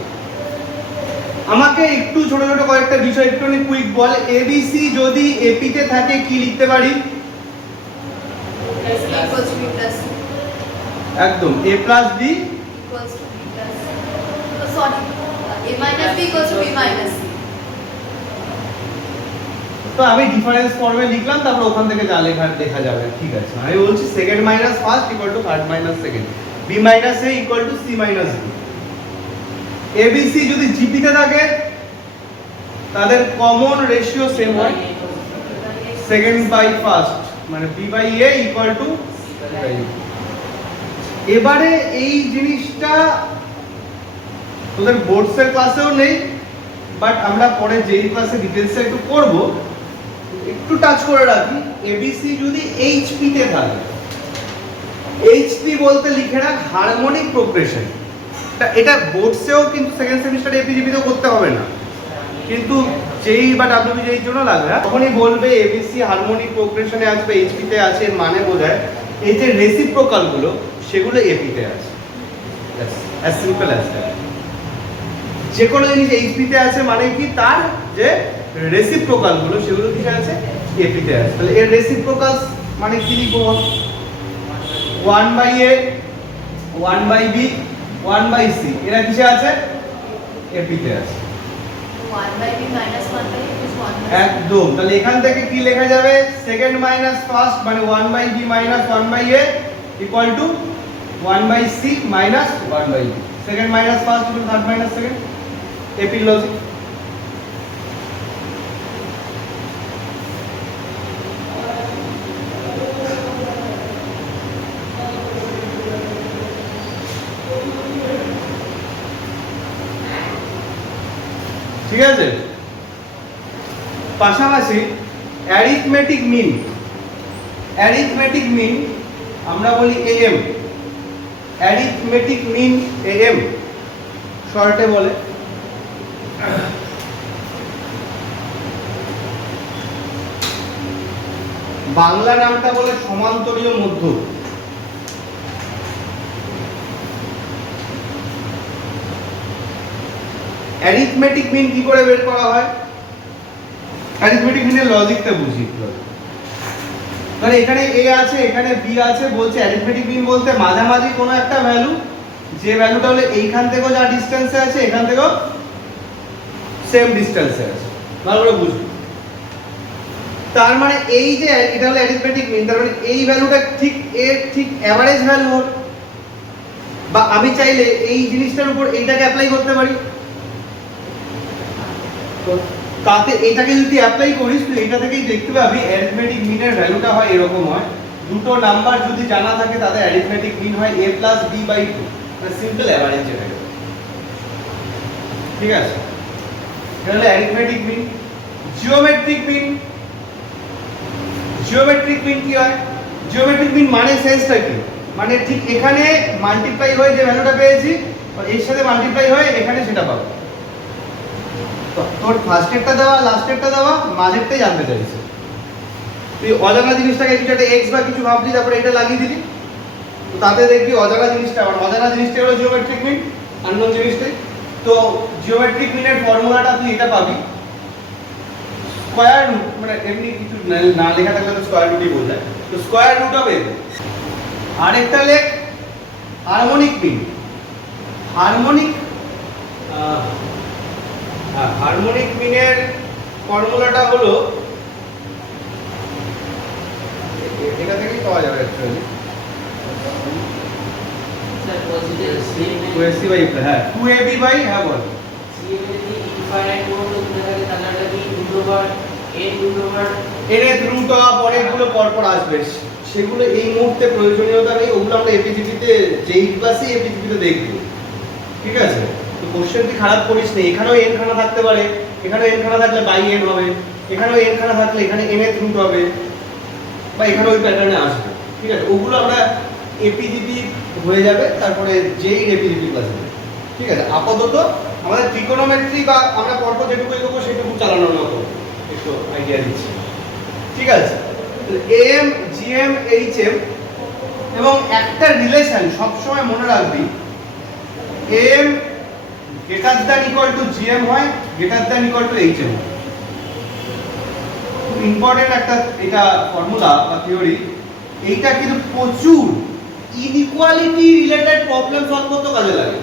আমাকে একটু ছোট ছোট কয়েকটা বিষয় একটুখানি কুইক বল। এবিসি যদি এপিতে থাকে কি লিখতে পারি? একদম a প্লাস b তো আমি ডিফারেন্স ফর্মে লিখলাম, তারপর ওখান থেকে যা লেখার দেখা যাবে। ঠিক আছে, আমি বলছি second minus first equal to third minus second, B minus A equal to C minus B. ABC যদি জিপিতে থাকে তাদের কমন রেশিও সেম হয়, সেকেন্ড বাই ফার্স্ট মানে B by A equal to এবারে এই জিনিসটা তোদের বোর্ডসের ক্লাসেও নেই, বাট আমরা পরে যেই ক্লাসে ডিটেলসে একটু করব, একটু টাচ করে রাখি। এবিসি যদি এইচপি তে থাকে, এইচপি বলতে লিখে রাখ হারমোনিক প্রোগ্রেশন। এটা বোর্ডসেও কিন্তু সেকেন্ড সেমিস্টারে এপিজিপি তেও করতে হবে না, কিন্তু যেই বা ডাব্লিউবি যেই জন্য লাগবে তখনই বলবে এবিসি হারমোনিক প্রোগ্রেশনে আসবে, এইচপি তে আছে, এর মানে বোঝায় এই যে রেসিপ্রোকাল গুলো সেগুলো এপি তে আছে। As simple as that. যে কোনো জিনিস এইচপি তে আছে মানে কি, তার যে রেসিপ্রোকাল গুলো সেগুলো কি আছে, এপি তে আছে। তাহলে এর রেসিপ্রোকাল মানে কি লিখবো, 1 by A, 1 by B, 1 by C, এরা কিসে আছে, এপি তে আছে। 1 by b minus 1 by a is 1 by c. একদম। তাহলে এখান থেকে কি লেখা যাবে, সেকেন্ড মাইনাস ফার্স্ট মানে 1 by B minus 1 by A equal to 1 by C minus 1 by B. Second minus first equal third minus second, AP logic. ঠিক আছে। পাশাপাশি অ্যারিথমেটিক মিন, অ্যারিথমেটিক মিন আমরা বলি এএম, অ্যারিথমেটিক মিন এএম শর্টে বলে। বাংলা নামটা বলে সমান্তরীয় মধ্য। অ্যারিথমেটিক মিন কি করে বের করা হয়, অ্যারিথমেটিক মিনের লজিকটা বুঝি। মানে এখানে এ আছে, এখানে বি আছে, বলছে অ্যারিথমেটিক মিন বলতে মাঝামাঝি কোনো একটা ভ্যালু, যে ভ্যালুটা হলে এইখান থেকেও যা ডিসটেন্সে আছে এখান থেকেও সেম ডিসটেন্সে আছে। ভালো করে বুঝুন। তার মানে এই যে এটা হলো অ্যারিথমেটিক মিন, তার মানে এই ভ্যালুটা ঠিক এর ঠিক এভারেজ ভ্যালু হোক, বা আমি চাইলে এই জিনিসটার উপর এইটাকে অ্যাপ্লাই করতে পারি। তাতে এটাকে যদি অ্যাপ্লাই করিস তুই এটা থেকেই দেখতে পাবি অ্যারিথমেটিক মিনের ভ্যালুটা হয় এরকম হয়। দুটো নাম্বার যদি জানা থাকে তাদের অ্যারিথমেটিক মিন হয় a প্লাস b বাই 2, মানে সিম্পল অ্যাভারেজ যেটা। ঠিক আছে, এটা হলো arithmetic mean. Geometric mean, geometric mean কি হয়, জিওমেট্রিক মিন মানে সেন্সটা কি, মানে ঠিক এখানে মাল্টিপ্লাই হয়ে যে ভ্যালুটা পেয়েছি এর সাথে মাল্টিপ্লাই হয়ে এখানে সেটা পাবো। তোর ফার্স্টেরটা দেওয়া লাস্টেরটা দেওয়া মাঝেরটাই জানতে চাইছে। তুই অজানা জিনিসটাকে কিছু একটা এক্স বা কিছু ভাবলি, তারপরে এটা লাগিয়ে দিলি, তো তাতে দেখবি অজানা জিনিসটা, আবার অজানা জিনিসটা হলো জিওমেট্রিক মিন, আননোন জিনিসটাই। তো জিওমেট্রিক মিনের ফর্মুলাটা তুই এটা পাবি, স্কয়ার রুট, মানে এমনি কিছু না লেখা থাকলে তো স্কয়ার রুটই বোঝায়, তো স্কয়ার রুট অফ এ। আরেকটা লেখ হারমোনিক মিন, হারমোনিক হারমোনিক মিনের ফর্মুলাটা হলো এটা থেকেই পাওয়া যাবে actually, sir positive same 2ac by হ্যাঁ 2ab বাই হ্যাঁ বল সিএম এর কি ইনফাইনাইট কোড হতে থাকে, তাহলে এটা কি nth রুট অফ অনেকগুলো পরপর আসবে, সেগুলো এই মুহূর্তে প্রয়োজনীয়তা নেই, ওগুলো আমরা এপিজিপিতে যেই ক্লাসে এপিজিপিতে দেখব। ঠিক আছে, তো কোশ্চেনটি খারাপ করিস না, এখানেও n খানা থাকতে পারে, এখানেও n খানা থাকলে বাই n হবে, এখানেও n খানা থাকলে এখানে nth রুট হবে, বা এখানে ওই প্যাটার্নে আসবে। ঠিক আছে, ওগুলো আমরা এপিজিপি হয়ে যাবে তারপরে যেই এপিজিপি ক্লাসে। ঠিক আছে, আপাতত আমাদের ট্রিগোনোমেট্রি বা আমরা পরপর যেটুকু এগোবো সেটুকু চালানোর মতো একটু আইডিয়া দিচ্ছি। ঠিক আছে, এম জিএম এইচএম এবং একটা রিলেশন সবসময় মনে রাখবি, AM greater than equal to GM হয়, greater than equal to HM হয়। খুব ইম্পর্টেন্ট একটা এটা ফর্মুলা বা থিওরি, এইটা কিন্তু প্রচুর ইনইকুয়ালিটি রিলেটেড প্রবলেম সলভ করতে কাজে লাগে।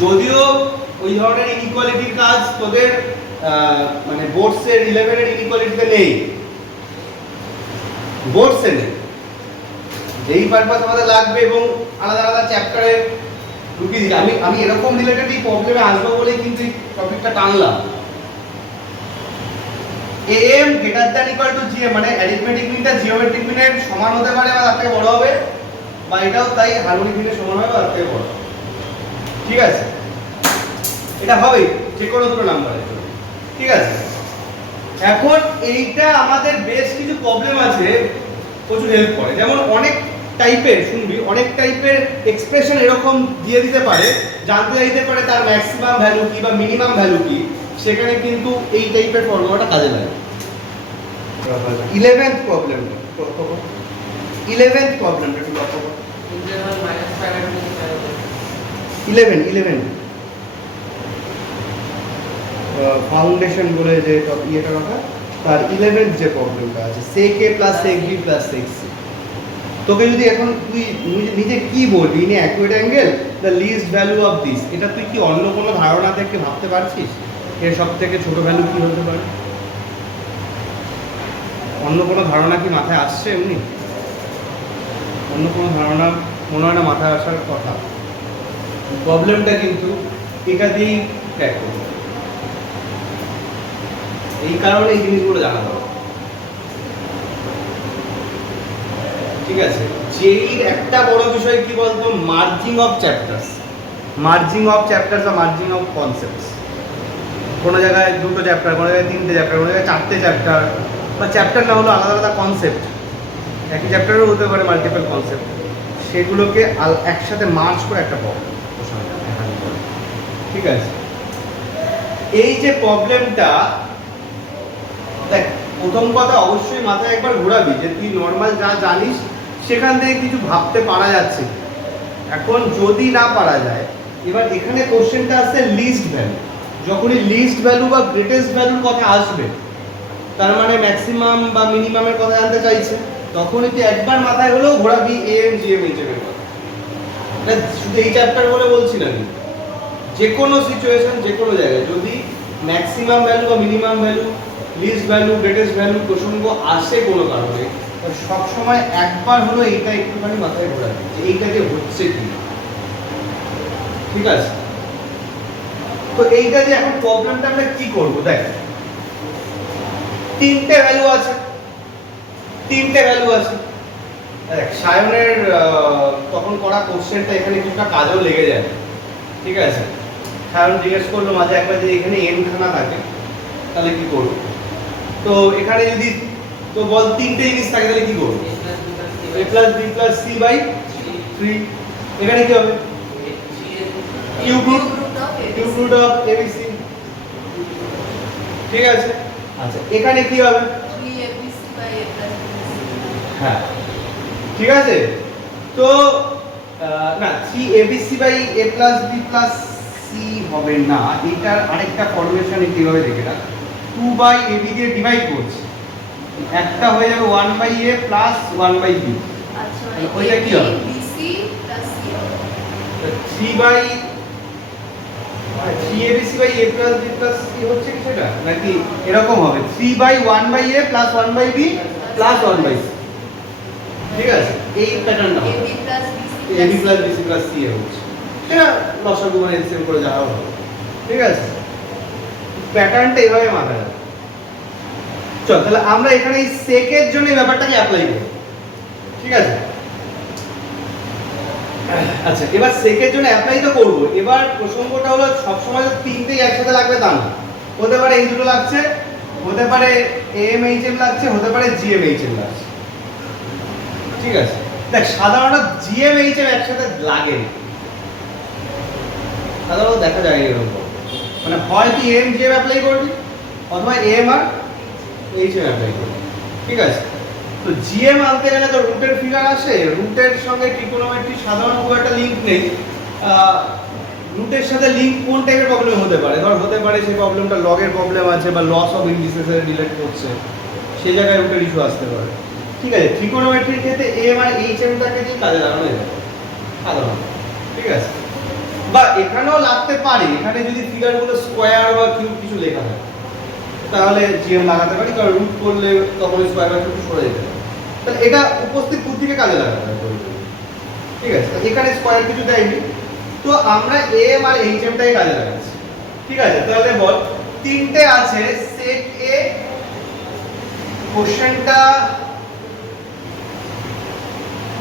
যদিও ওই ধরনের ইনইকুয়ালিটির কাজ তোদের মানে বোর্ডসের 11 এর ইনইকুয়ালিটিতে নেই, বোর্ডসে নেই, যেই পারপাস আমাদের লাগবে এবং আলাদা আলাদা চ্যাপ্টারে ঢুকিয়ে দিই। আমি এরকম রিলেটেড এই প্রবলেমে আসবো বলেই কিন্তু এই টপিকটা টানলাম। am greater than equal to gm মানে অ্যারিথমেটিক মিনটা জিওমেট্রিক মিনের সমান হতে পারে বা তার থেকে বড় হবে, বা এটাও তাই হারমোনিক মিনের সমান হবে বা তার থেকে বড়। ঠিক আছে, এটা হবে যে কোনো দুটো নাম্বারের জন্য। ঠিক আছে, এখন এইটা আমাদের বেশ কিছু প্রবলেম আছে, প্রচুর হেল্প করে। যেমন অনেক টাইপের শুনবি, অনেক টাইপের এক্সপ্রেশন এরকম দিয়ে দিতে পারে, জানতে চাইতে পারে তার ম্যাক্সিমাম ভ্যালু কি বা মিনিমাম ভ্যালু কি, সেখানে কিন্তু এই টাইপের ফর্মুলাটা কাজে লাগে। 11th প্রবলেম, 11th প্রবলেমটা একটু লক্ষ্য করো। ইন্টারভাল -5 11 ফাউন্ডেশন বলে যে ইয়েটা কথা, তার 11th যে প্রবলেমটা আছে sec a plus sec b plus sec c। তোকে যদি এখন তুই নিজে কি বলবি, in accurate angle the least value of this, এটা তুই কি অন্য কোনো ধারণা থেকে ভাবতে পারছিস এর সব থেকে ছোট ভ্যালু কি হতে পারে? অন্য কোনো ধারণা কি মাথায় আসছে? এমনি অন্য কোনো ধারণা মনে হয় না মাথায় আসার কথা। প্রবলেমটা কিন্তু এটা দিয়েই ক্র্যাক করবে, এই কারণে এই জিনিসগুলো জানা দরকার। ঠিক আছে, জেইর একটা বড় বিষয় কি বলতো, merging of chapters. Merging of chapters বা মার্জিং অফ কনসেপ্টস। কোনো জায়গায় দুটো চ্যাপ্টার, কোনো জায়গায় তিনটে চ্যাপ্টার, কোনো জায়গায় চারটে চ্যাপ্টার, বা চ্যাপ্টার না হলো আলাদা আলাদা কনসেপ্ট, একই চ্যাপ্টারেও হতে পারে মাল্টিপল কনসেপ্ট, সেগুলোকে একসাথে মার্জ করে একটা প্রবলেম। ঠিক আছে, এই যে প্রবলেমটা দেখ, প্রথম কথা অবশ্যই মাথায় একবার ঘোরাবি যে তুই নর্মাল যা জানিস সেখান থেকে কিছু ভাবতে পারা যাচ্ছে। এখন যদি না পারা যায়, এবার এখানে কোশ্চেনটা আসছে লিস্ট ভ্যালু। যখনই লিস্ট ভ্যালু বা গ্রেটেস্ট ভ্যালুর কথা আসবে, তার মানে ম্যাক্সিমাম বা মিনিমামের কথা জানতে চাইছে, তখনই তুই একবার মাথায় হলেও ঘোরাবি am gm hm এর কথা। এটা শুধু এই চ্যাপ্টার বলে বলছি না, যে কোনো সিচুয়েশন, যে কোনো জায়গায় যদি ম্যাক্সিমাম ভ্যালু বা minimum value, least value, greatest value প্রসঙ্গ আসে কোনো কারণে, সব সময় একবার হলো এইটা একটুখানি মাথায় ঘোরাবে যে এইটা যে হচ্ছে কি। ঠিক আছে, তো এইটা যে এখন প্রবলেমটা আমরা কি করব, দেখ তিনটে ভ্যালু আছে, তিনটে ভ্যালু আছে। দেখ সায়নের তখন করা কোশ্চেনটা এখানে কিছুটা কাজেও লেগে যায়। ঠিক আছে, সায়ন জিজ্ঞেস করলো মাঝে একবার যে এখানে n খানা থাকে তাহলে কি করবো, তো এখানে যদি তো বল তিনটে জিনিস থাকে তাহলে কি করবো, a plus b plus c by 3। এখানে কি হবে, cube root of abc। ঠিক আছে, আচ্ছা এখানে কি হবে, 3abc by a plus bc। হ্যাঁ ঠিক আছে, তো না 3abc by a plus b plus c হবে না, এটার আরেকটা ফর্মুলেশন কিভাবে দেখে রাখ, 2 by ab দিয়ে ডিভাইড করছি, একটা হয়ে যাবে 1 by a plus 1 by b। আচ্ছা ওইটা কি হবে, bc plus c হবে 3 by 3abc by a plus b plus c হচ্ছে কি সেটা, নাকি এরকম হবে 3 by 1 by a plus 1 by b plus 1 by c। ঠিক আছে, এই প্যাটার্নটা ab plus bc ab plus bc plus c হচ্ছে, এটা লসাগু মানে এলসিএম করে যাওয়া হবে। ঠিক আছে, প্যাটার্নটা এইভাবে মাথায় রাখ। চল তাহলে আমরা এখানে এই সেকের জন্য এই ব্যাপারটাকে অ্যাপ্লাই করব। ঠিক আছে, আচ্ছা এবার সেকের জন্য অ্যাপ্লাই তো করব। এবার প্রসঙ্গটা হলো সবসময় তো তিনটেই একসাথে লাগবে তা না, হতে পারে এই দুটো লাগছে, হতে পারে am hm লাগছে, হতে পারে gm hm লাগছে। ঠিক আছে, দেখ সাধারণত gm hm একসাথে লাগে না, সাধারণত দেখা যায় এরকম, মানে হয় তুই am gm অ্যাপ্লাই করবি অথবা am আর hm অ্যাপ্লাই করবি। ঠিক আছে, তো জিএম আনতে গেলে তো রুটের ফিগার আসে, রুটের সঙ্গে ট্রিগোনোমেট্রি সাধারণ খুব একটা লিংক নেই। রুটের সাথে লিংক কোন টাইপের প্রবলেম হতে পারে, ধর হতে পারে সেই প্রবলেমটা লগের প্রবলেম আছে বা লস অফ ইন্ডিসেসের রিলেট করছে, সেই জায়গায় রুটের ইস্যু আসতে পারে। ঠিক আছে, ট্রিগোনোমেট্রির ক্ষেত্রে এম আর এইচএমটাকে দিয়ে কাজে লাগানো যায় সাধারণত। ঠিক আছে, বা এখানেও লাগতে পারে, এখানে যদি ফিগারগুলো স্কোয়ার বা কিউব কিছু লেখা হয় তাহলে জিএম লাগাতে পারি, কারণ রুট করলে তখন স্কোয়ার বা কিউব সরে যেতে পারে, তাহলে এটা উপস্থিত বুদ্ধিকে কাজে লাগাতে হবে। ঠিক আছে, এখানে স্কোয়ার কিছু দেয়নি, তো আমরা এম আর এইচএমটাই কাজে লাগাচ্ছি। ঠিক আছে, তাহলে বল তিনটে আছে সেট এ কোশ্চেনটা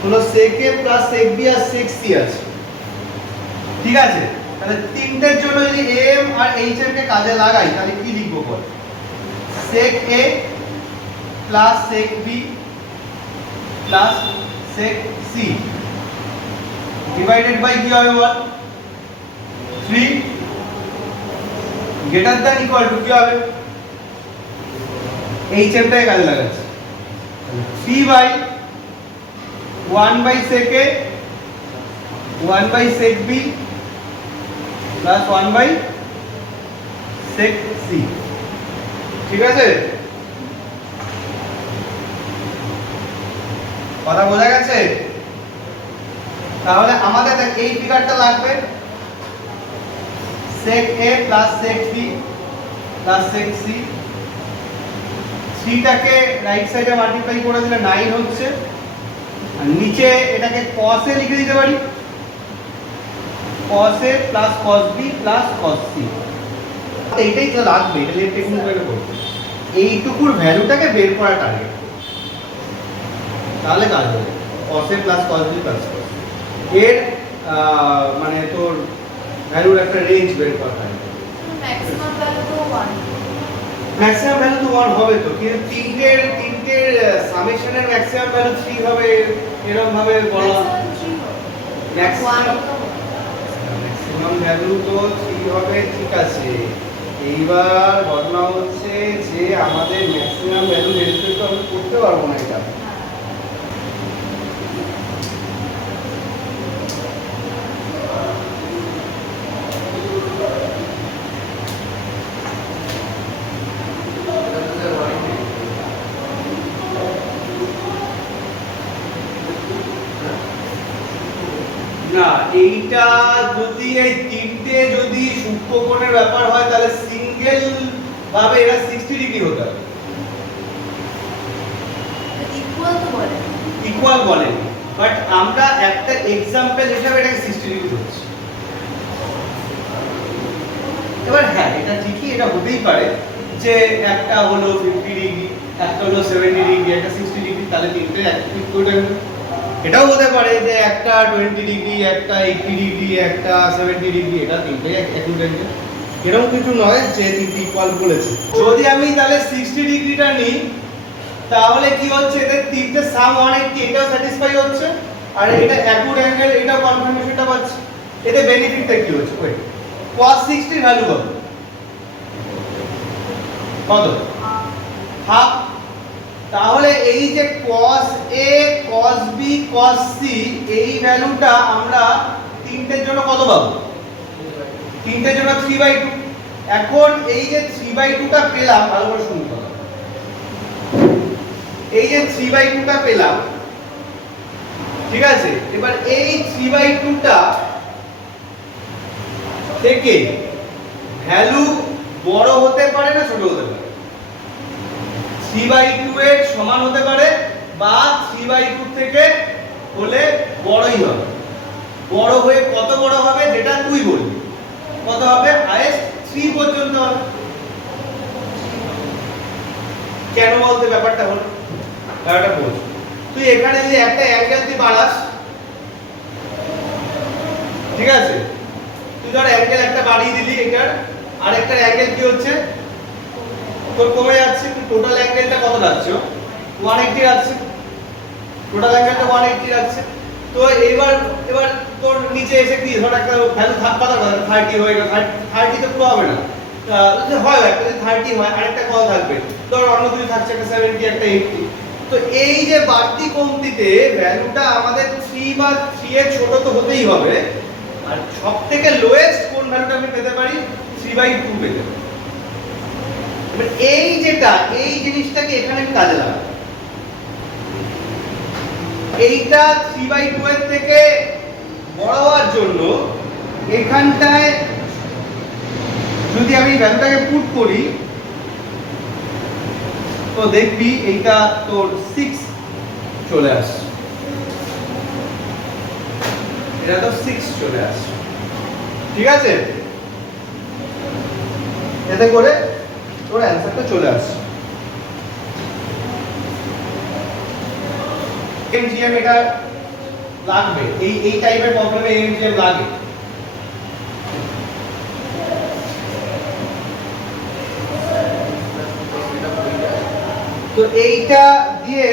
হলো sec a plus sec b আর sec c আছে, ঠিক আছে? তাহলে তিনটের জন্য যদি m আর hm কে কাজে লাগাই তাহলে কি লিখবো বল? sec a plus sec b plus sec c divided by কি হবে বল? 3 গ্রেটার দ্যান ইকুয়াল টু কি হবে? hm টাকে কাজে লাগাচ্ছি, 3 by 1 by sec a 1 by sec b plus 1 by sec c, ঠিক আছে? কথা বোঝা গেছে? তাহলে আমাদের এই ফিগারটা লাগবে sec a plus sec b plus sec c, 3 টাকে রাইট সাইডে মাল্টিপ্লাই করে দিলে 9 হচ্ছে, আর নিচে এটাকে cos a লিখে দিতে পারি, cos a plus cos b plus cos c। এইটাই তো লাগবে, এটা লিখে টেকনিক করে করব। এইটুকুর ভ্যালুটাকে বের করা টার্গেট, তাহলে কাজ হবে। cos a plus cos b plus cos c এর মানে তোর ভ্যালুর একটা রেঞ্জ বের করা টার্গেট। ম্যাক্সিমাম ভ্যালু তো 1। ম্যাক্সিমাম ভ্যালু তো 1 হবে তো, কিন্তু তিনটের সামেশনের ম্যাক্সিমাম ভ্যালু 3 হবে, এরকম ভাবে বলা। ম্যাক্সিমাম ভ্যালু তো 3 হবে, ঠিক আছে। এইবার ঘটনা হচ্ছে যে আমাদের ম্যাক্সিমাম ভ্যালু বের তো আমি করতে পারবো না এটা। না, এইটা যদি এই তিনটে যদি সূক্ষ্মকোণের ব্যাপার হয় তাহলে সিঙ্গেল ভাবে এরা 60 ডিগ্রি হতে হবে। ইকুয়াল বলে, বাট আমরা একটা এক্সাম্পল হিসেবে এটাকে 60 ডিগ্রি ধরছি। এবার হ্যাঁ, এটা ঠিকই, এটা হতেই পারে যে একটা হলো 50 ডিগ্রি, একটা হলো 70 ডিগ্রি, একটা 60 ডিগ্রি, তাহলে তিনটে ইকুয়াল। এটাও হতে পারে যে একটা 20 ডিগ্রি, একটা 80 ডিগ্রি, একটা 70 ডিগ্রি, এটা তিনটে ইকুয়াল। এরকম কিছু নয় যে তিনটে ইকুয়াল বলেছে। যদি আমি তাহলে 60 ডিগ্রিটা নিই তাহলে কি হচ্ছে, এদের তিনটে সাম 180, এটাও স্যাটিসফাই হচ্ছে, আর এটা অ্যাকুট অ্যাঙ্গেল, এটা কনফার্মেশনটা পাচ্ছি। এতে বেনিফিটটা কি হচ্ছে? ওয়েট, cos 60 এর ভ্যালু কত? কত? হাফ। তাহলে এই যে cos a cos b cos c এই ভ্যালুটা আমরা তিনটের জন্য কত পাবো? তিনটের জন্য 3/2। এখন এই যে 3/2টা পেলাম, ভালো করে শুনতে হবে, এই যে 3/2টা পেলাম, ঠিক আছে? এবার এই 3/2টা থেকে ভ্যালু বড় হতে পারে না ছোট হতে পারে? 3/2 এর সমান হতে পারে বা 3/2 থেকে হলে বড়ই হবে। বড় হয়ে কত বড় হবে যেটা তুই বলবি, কত হবে? হাইয়েস্ট 3 পর্যন্ত হবে। কেন বলতে ব্যাপারটা হলো, ব্যাপারটা বোঝ। তুই এখানে যদি একটা অ্যাঙ্গেল তুই বাড়াস, ঠিক আছে? তুই ধর অ্যাঙ্গেল একটা বাড়িয়ে দিলি, এটার আরেকটা অ্যাঙ্গেল কি হচ্ছে তোর কমে যাচ্ছে। টোটাল অ্যাঙ্গেলটা কত রাখছো? 180 রাখছে, টোটাল অ্যাঙ্গেলটা 180 রাখছে। তো এবার তোর নিচে এসে কি ধর একটা ভ্যালু থাকবার কথা 30 হয়ে গেল, 30 তো পুরো হবে না, যদি হয় একটা যদি 30 হয় আরেকটা কত থাকবে? ধর অন্য কিছু থাকছে, একটা 70, একটা 80। তো এই যে বাড়তি কমতিতে ভ্যালুটা আমাদের 3 বা 3 এর ছোট তো হতেই হবে, আর সবথেকে লোয়েস্ট কোন ভ্যালুটা আমি পেতে পারি? 3/2 পেতে পারি। এবার এই যেটা, এই জিনিসটাকে এখানে কাজে লাগাবো। এইটা 3/2 এর থেকে বড় হওয়ার জন্য এখানটায় যদি আমি ভ্যালুটাকে পুট করি তো দেখবি এইটা তোর 6 চলে আসছে, এটা তো 6 চলে আসছে, ঠিক আছে? এতে করে তোর অ্যান্সারটা চলে আসছে। এমজিএম এটা লাগবে, এই টাইপের প্রবলেমে এমজিএম লাগে। তো এইটা দিয়ে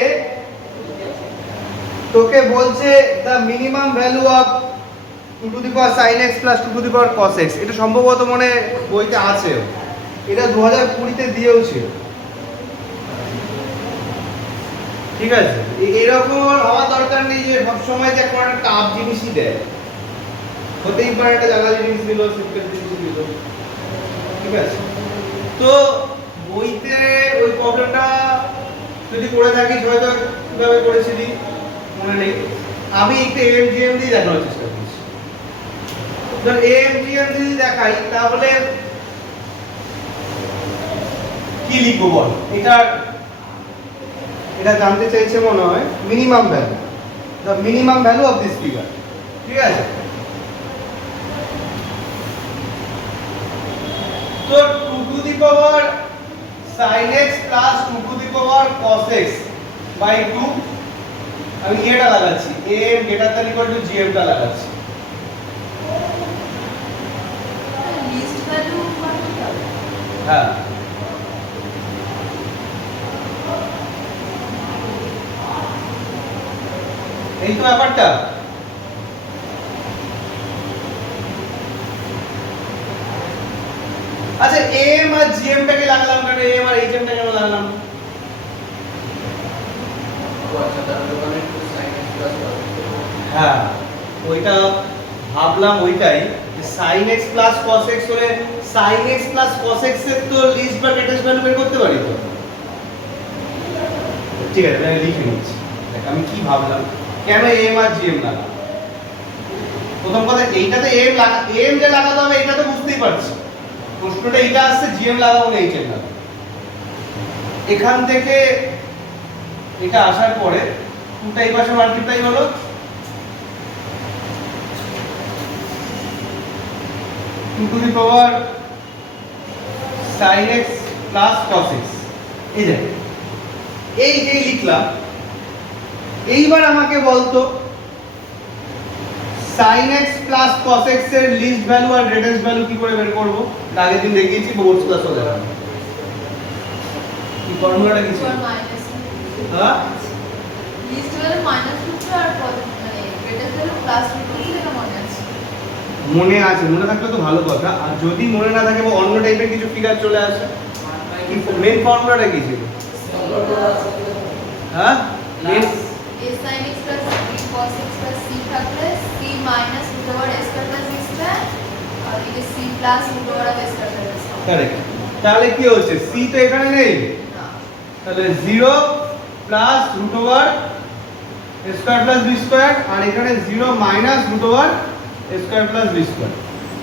তোকে বলছে the minimum value of 2 to the power sin x plus 2 to the power cos x। এটা সম্ভবত মনে বইতে আছে, এটা 2020 তে দিয়েও ছিল, ঠিক আছে। এরকম হওয়ার দরকার নেই যে সবসময় যে কোনো একটা কাপ জিনিসই দেয়, হতেই পারে একটা জায়গা জিনিস দিল, সিম্পল জিনিস দিল, ঠিক আছে। তো বইতে ওই প্রবলেমটা যদি করে থাকিস হয়তো কিভাবে করেছিলি মনে নেই, আমি একটু এমজিএম দিয়ে দেখানোর চেষ্টা করছি। ধর এমজিএম যদি দেখাই তাহলে কি লিখবো বল? এটা জানতে চাইছে মনে হয় minimum value, the minimum value of this figure, ঠিক আছে। তো 2 to the power sin x plus 2 to the power cos x by 2, আমি এটা লাগাচ্ছি m greater than equal to gm টা লাগাচ্ছি। লিস্ট ভ্যালু মানে কি হবে? হ্যাঁ, এই তো ব্যাপারটা। আচ্ছা m আর gm টাকে লাগালাম কেন, m আর hm টা কেন লাগালাম? হ্যাঁ, ওইটা ভাবলাম ওইটাই যে sin x plus cos x হলে sin x plus cos x এর তো লিস্ট বা গ্রেটেস্ট ভ্যালু বের করতে পারি তো, ঠিক আছে। আমি লিখে নিচ্ছি, দেখ আমি কি ভাবলাম, কেন m আর gm লাগালাম। প্রথম কথা এইটাতে m যে লাগাতে হবে এটা তো বুঝতেই পারছি, প্রশ্নটা এইটা আসছে gm লাগাবো না hm লাগাবো। এখান থেকে এটা আসার পরে দুটা এই পাশে মাল্টিপ্লাই হলো, 2 to the power sin x plus cos x, এই দেখ এই যে লিখলাম। এইবার আমাকে বলতো sin x plus cos x এর লিস্ট ভ্যালু আর গ্রেটেস্ট ভ্যালু কি করে বের করব? আগের দিন দেখিয়েছি, বোর্ডস ক্লাসও দেখালাম। কি ফর্মুলাটা কি ছিল? হ্যাঁ, লিস্ট ভ্যালু মাইনাস রুট আর মানে গ্রেটার ভ্যালু প্লাস রুট এটা মনে আছে। মনে আছে, মনে থাকলে তো ভালো কথা। আর যদি মনে না থাকে বা অন্য টাইপের কিছু ফিগার চলে আসে, কি মেন ফর্মুলাটা কি ছিল? হ্যাঁ, main a sin x plus b cos x plus c থাকলে c minus root over s square plus b square আর এই c plus root over s square plus b square। Correct. তাহলে কি হচ্ছে, c তো এখানে নেই, না, তাহলে 0 plus root over a square plus b square, আর এখানে 0 minus root over a square plus b square.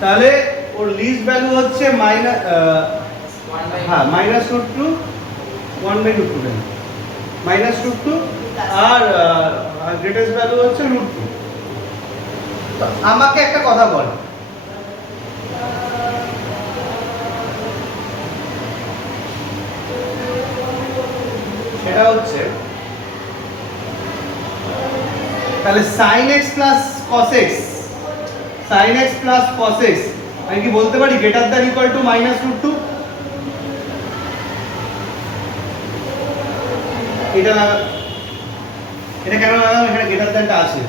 তাহলে ওর লিস্ট ভ্যালু হচ্ছে হ্যাঁ minus root two 1/√2 minus root two, আর গ্রেটেস্ট ভ্যালু হচ্ছে রুট টু। আমাকে একটা কথা বল, সেটা হচ্ছে তাহলে sin x plus cos x, sin x plus cos x আমি কি বলতে পারি greater than equal to minus root two? এটা কেন লাগালাম? এখানে গ্রেটার দ্যানটা আছে।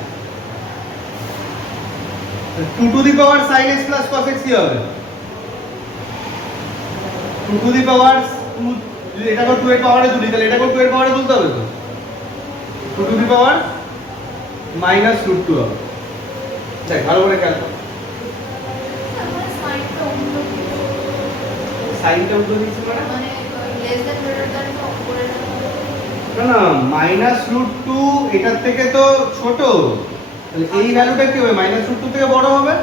2 to the power sin x plus cos x কি হবে? 2 টু দি পাওয়ার 2, যদি এটা কো 2 এর পাওয়ারে তুলি তাহলে এটা কো 2 এর পাওয়ারে তুলতে হবে তো। 2 to the power minus root two হবে। দেখ ভালো করে খেয়াল কর, আমরা সাইনটা উল্টো দিয়েছি। সাইনটা উল্টো দিচ্ছি মানে লেস দ্যান গ্রেটার দ্যান তো উপরে না না, মাইনাস রুট টু এটার থেকে তো ছোট, তাহলে এই ভ্যালুটা কি হবে? মাইনাস রুট টু থেকে বড় হবে,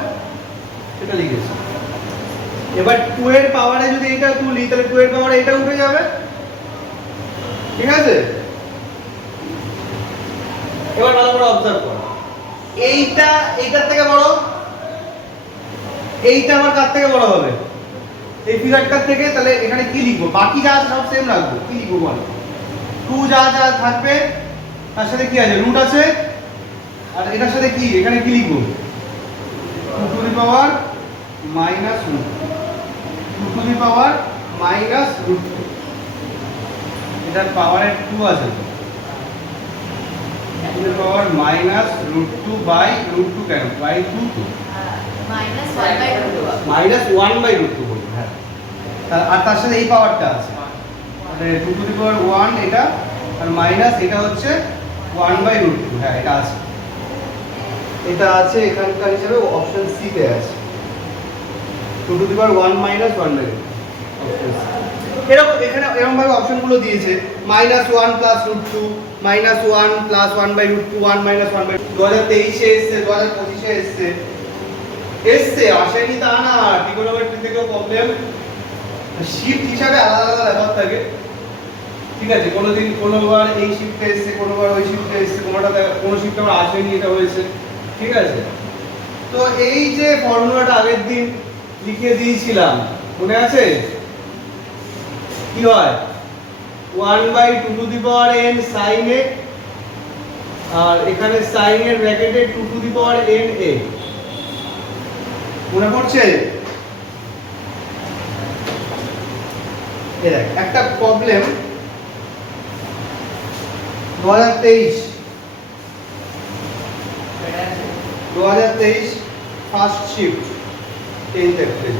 এটা লিখেছি। এবার 2 এর পাওয়ারে যদি এটা তুলি তাহলে 2 এর পাওয়ারে এটা উঠে যাবে, ঠিক আছে। এবার ভালো করে অবজার্ভ কর, এইটা এইটার থেকে বড়, এইটা আবার কার থেকে বড় হবে? এই ফিগারটার থেকে। তাহলে এখানে কি লিখবো? বাকি যা আছে সব সেম রাখবো। কি লিখবো বল? 2 যা যা থাকবে তার সাথে কি আছে, রুট আছে, আর এটার সাথে কি, এখানে কি লিখবো, 2 to the power minus root, 2 to the power minus root, এটার পাওয়ারের 2 আছে তো, 2 to the power minus root 2 by root 2, কেন বাই 2 তো মাইনাস 1/√2 মাইনাস 1/√2 বলবো, হ্যাঁ। আর তার সাথে এই পাওয়ারটা আছে, মানে 2 টু দি পাওয়ার 1 এটা, আর মাইনাস এটা হচ্ছে 1/√2, হ্যাঁ এটা আছে, এটা আছে এখানকার হিসাবে অপশন সি তে আছে, 2 to the power 1 minus 1/√2 option C. এরকম এখানে এরকম ভাবে অপশনগুলো দিয়েছে, -1 প্লাস √2, -1 প্লাস 1/√2, 1 মাইনাস 1/2, 2023 এ এসছে, 2025 এ এসছে আসেনি তা না, ট্রিগোনোমেট্রি থেকেও প্রবলেম, শিফট হিসাবে আলাদা আলাদা ব্যাপার থাকে, ঠিক আছে, কোনোদিন কোনোবার এই শিফটে এসছে, কোনোবার ওই শিফটে এসছে, কোনো শিফটে আমার আসেনি, এটা হয়েছে, ঠিক আছে। তো এই যে ফর্মুলাটা আগের দিন লিখে দিয়েছিলাম মনে আছে, কি হয় 1/2 two the power n sin a, আর এখানে sin এর ব্র্যাকেটে 2 to the power n a, মনে পড়ছে? এর একটা problem 2023 first shift 10th April,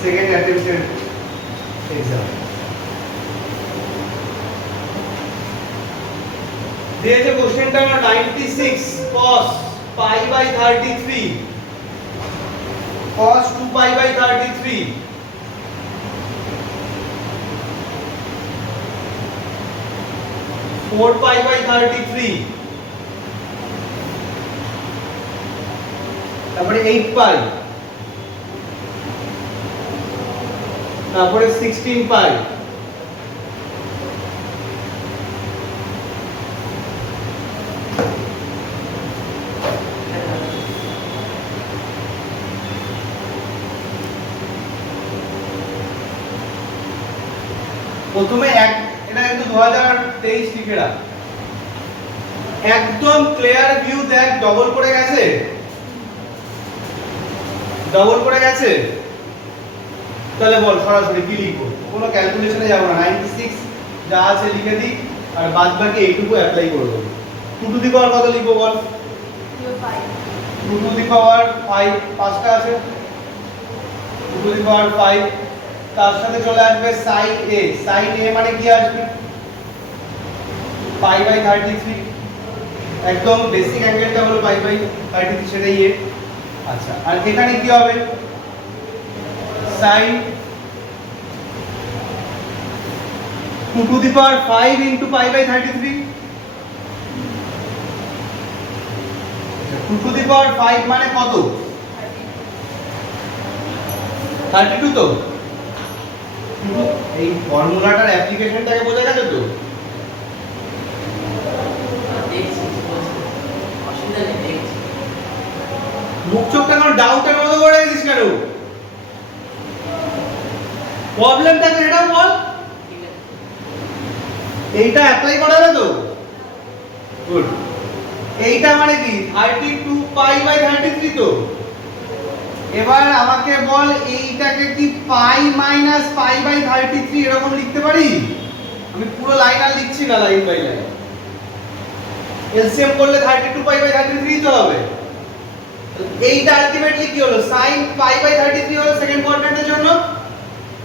second attempted exam, দিয়েছে কোশ্চেনটা আমার 96 cos pi/33, cos 2pi/33, four pi/33, তারপরে 8 পাই, তারপরে 16 পাই, প্রথমে এক, এটা কিন্তু 2023 লিখে রাখ, একদম ক্লিয়ার ভিউ দেখ, ডবল করে গেছে, ডবল করে গেছে, তাহলে বল সরাসরি কি লিখবো, কোনো ক্যালকুলেশনে যাব না, 96 যা আছে লিখে দিই, আর বাদ বাকি এইটুকু অ্যাপ্লাই করে দেবো। 2 টু দি পাওয়ার কত লিখবো বল, 2 টু দি পাওয়ার 5, পাঁচটা আছে, 2 টু দি পাওয়ার 5, তার সাথে চলে আসবে sin a, sin a মানে কি আসবে pi/33, একদম বেসিক অ্যাঙ্গেলটা হলো pi/33, সেটাই a, আচ্ছা, আর এখানে কি হবে sin 2 to the power 5 into pi/33, 2 to the power 5 মানে কত, 32 তো, এই ফর্মুলাটার অ্যাপ্লিকেশনটাকে বোঝা গেছে তো, মুখ চোখটা কোনো ডাউটের মতো করে রেখেছিস কেন, প্রবলেম থাকলে এটা বল, এইটা অ্যাপ্লাই করা যাবে তো, গুড, এইটা মানে কি 32 pi/33 তো, এবার আমাকে বল এইটাকে কি পাই মাইনাস pi/33 এরকম লিখতে পারি, আমি পুরো লাইন আর লিখছি না, লাইন বাই লাইন, এলসিএম করলে 32 pi/33 তো হবে, এইটা আলটিমেটলি কি হলো sin pi/33 হলো সেকেন্ড কোয়াড্রেন্টের জন্য,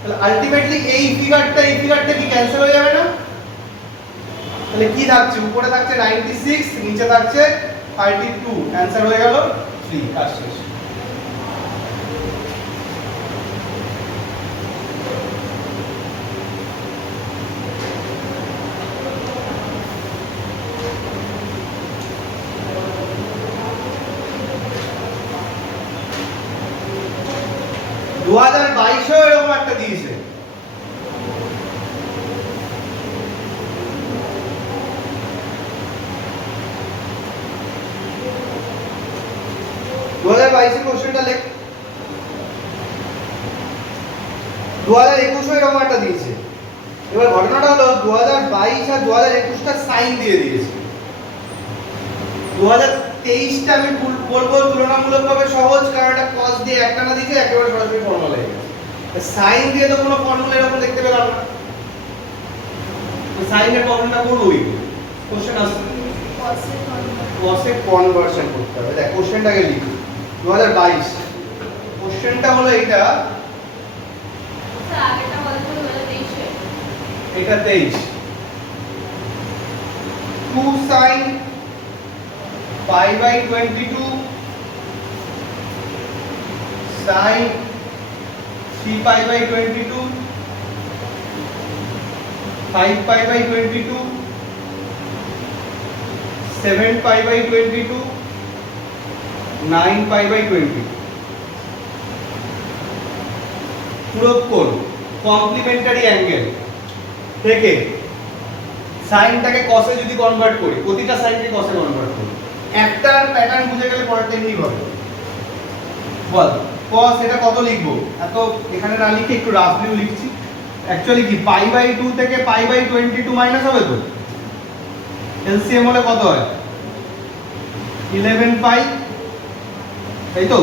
তাহলে আলটিমেটলি এই ফিগারটা কি ক্যান্সেল হয়ে যাবে না, তাহলে কি থাকছে, উপরে থাকছে 96, নিচে থাকছে 32, অ্যানসার হয়ে গেল 3, কাজ শেষ। দু 2022 এরকম একটা দিয়েছে, কোশ্চেনটা লেখ, 2021 এরকম একটা দিয়েছে, এবার ঘটনাটা হলো 2022 আর 2021টা সাইন দিয়ে দিয়েছে। 2023টা আমি বলবো তুলনামূলকভাবে সহজ, কারণ এটা কস দিয়ে একটা না দিয়েছে, একেবারে সরাসরি ফর্মুলা হয়ে গেছে। সাইন দিয়ে তো কোনো ফর্মুলা এরকম দেখতে পেলাম না, সাইনের প্রবলেমটা করবো ওই কোশ্চেন আসছে কসে কনভার্সন করতে হবে। দেখ কোশ্চেনটাকে লিখি 2022 কোশ্চেনটা হলো এইটা, স্যার আগেটা বলতে 2023 এটা 23 2 sin pi by 22 sin 3 pi by 22 5 pi by 22 7 pi by 22 9 pi by 20 পূরক কোণ কমপ্লিমেন্টারি অ্যাঙ্গেল থেকে সাইনটাকে কসে যদি কনভার্ট করি, প্রতিটা সাইনকে কসে কনভার্ট করি, একটার প্যাটার্ন বুঝে গেলে পরেরটা এমনি হবে। বল কস এটা কত লিখবো, এত এখানে না লিখে একটু রাফলিও লিখছি। অ্যাকচুয়ালি কি পাই বাই 2 থেকে পাই বাই 22 মাইনাস হবে তো, এলসিএম হলে কত হয় 11 পাই, তাই তো,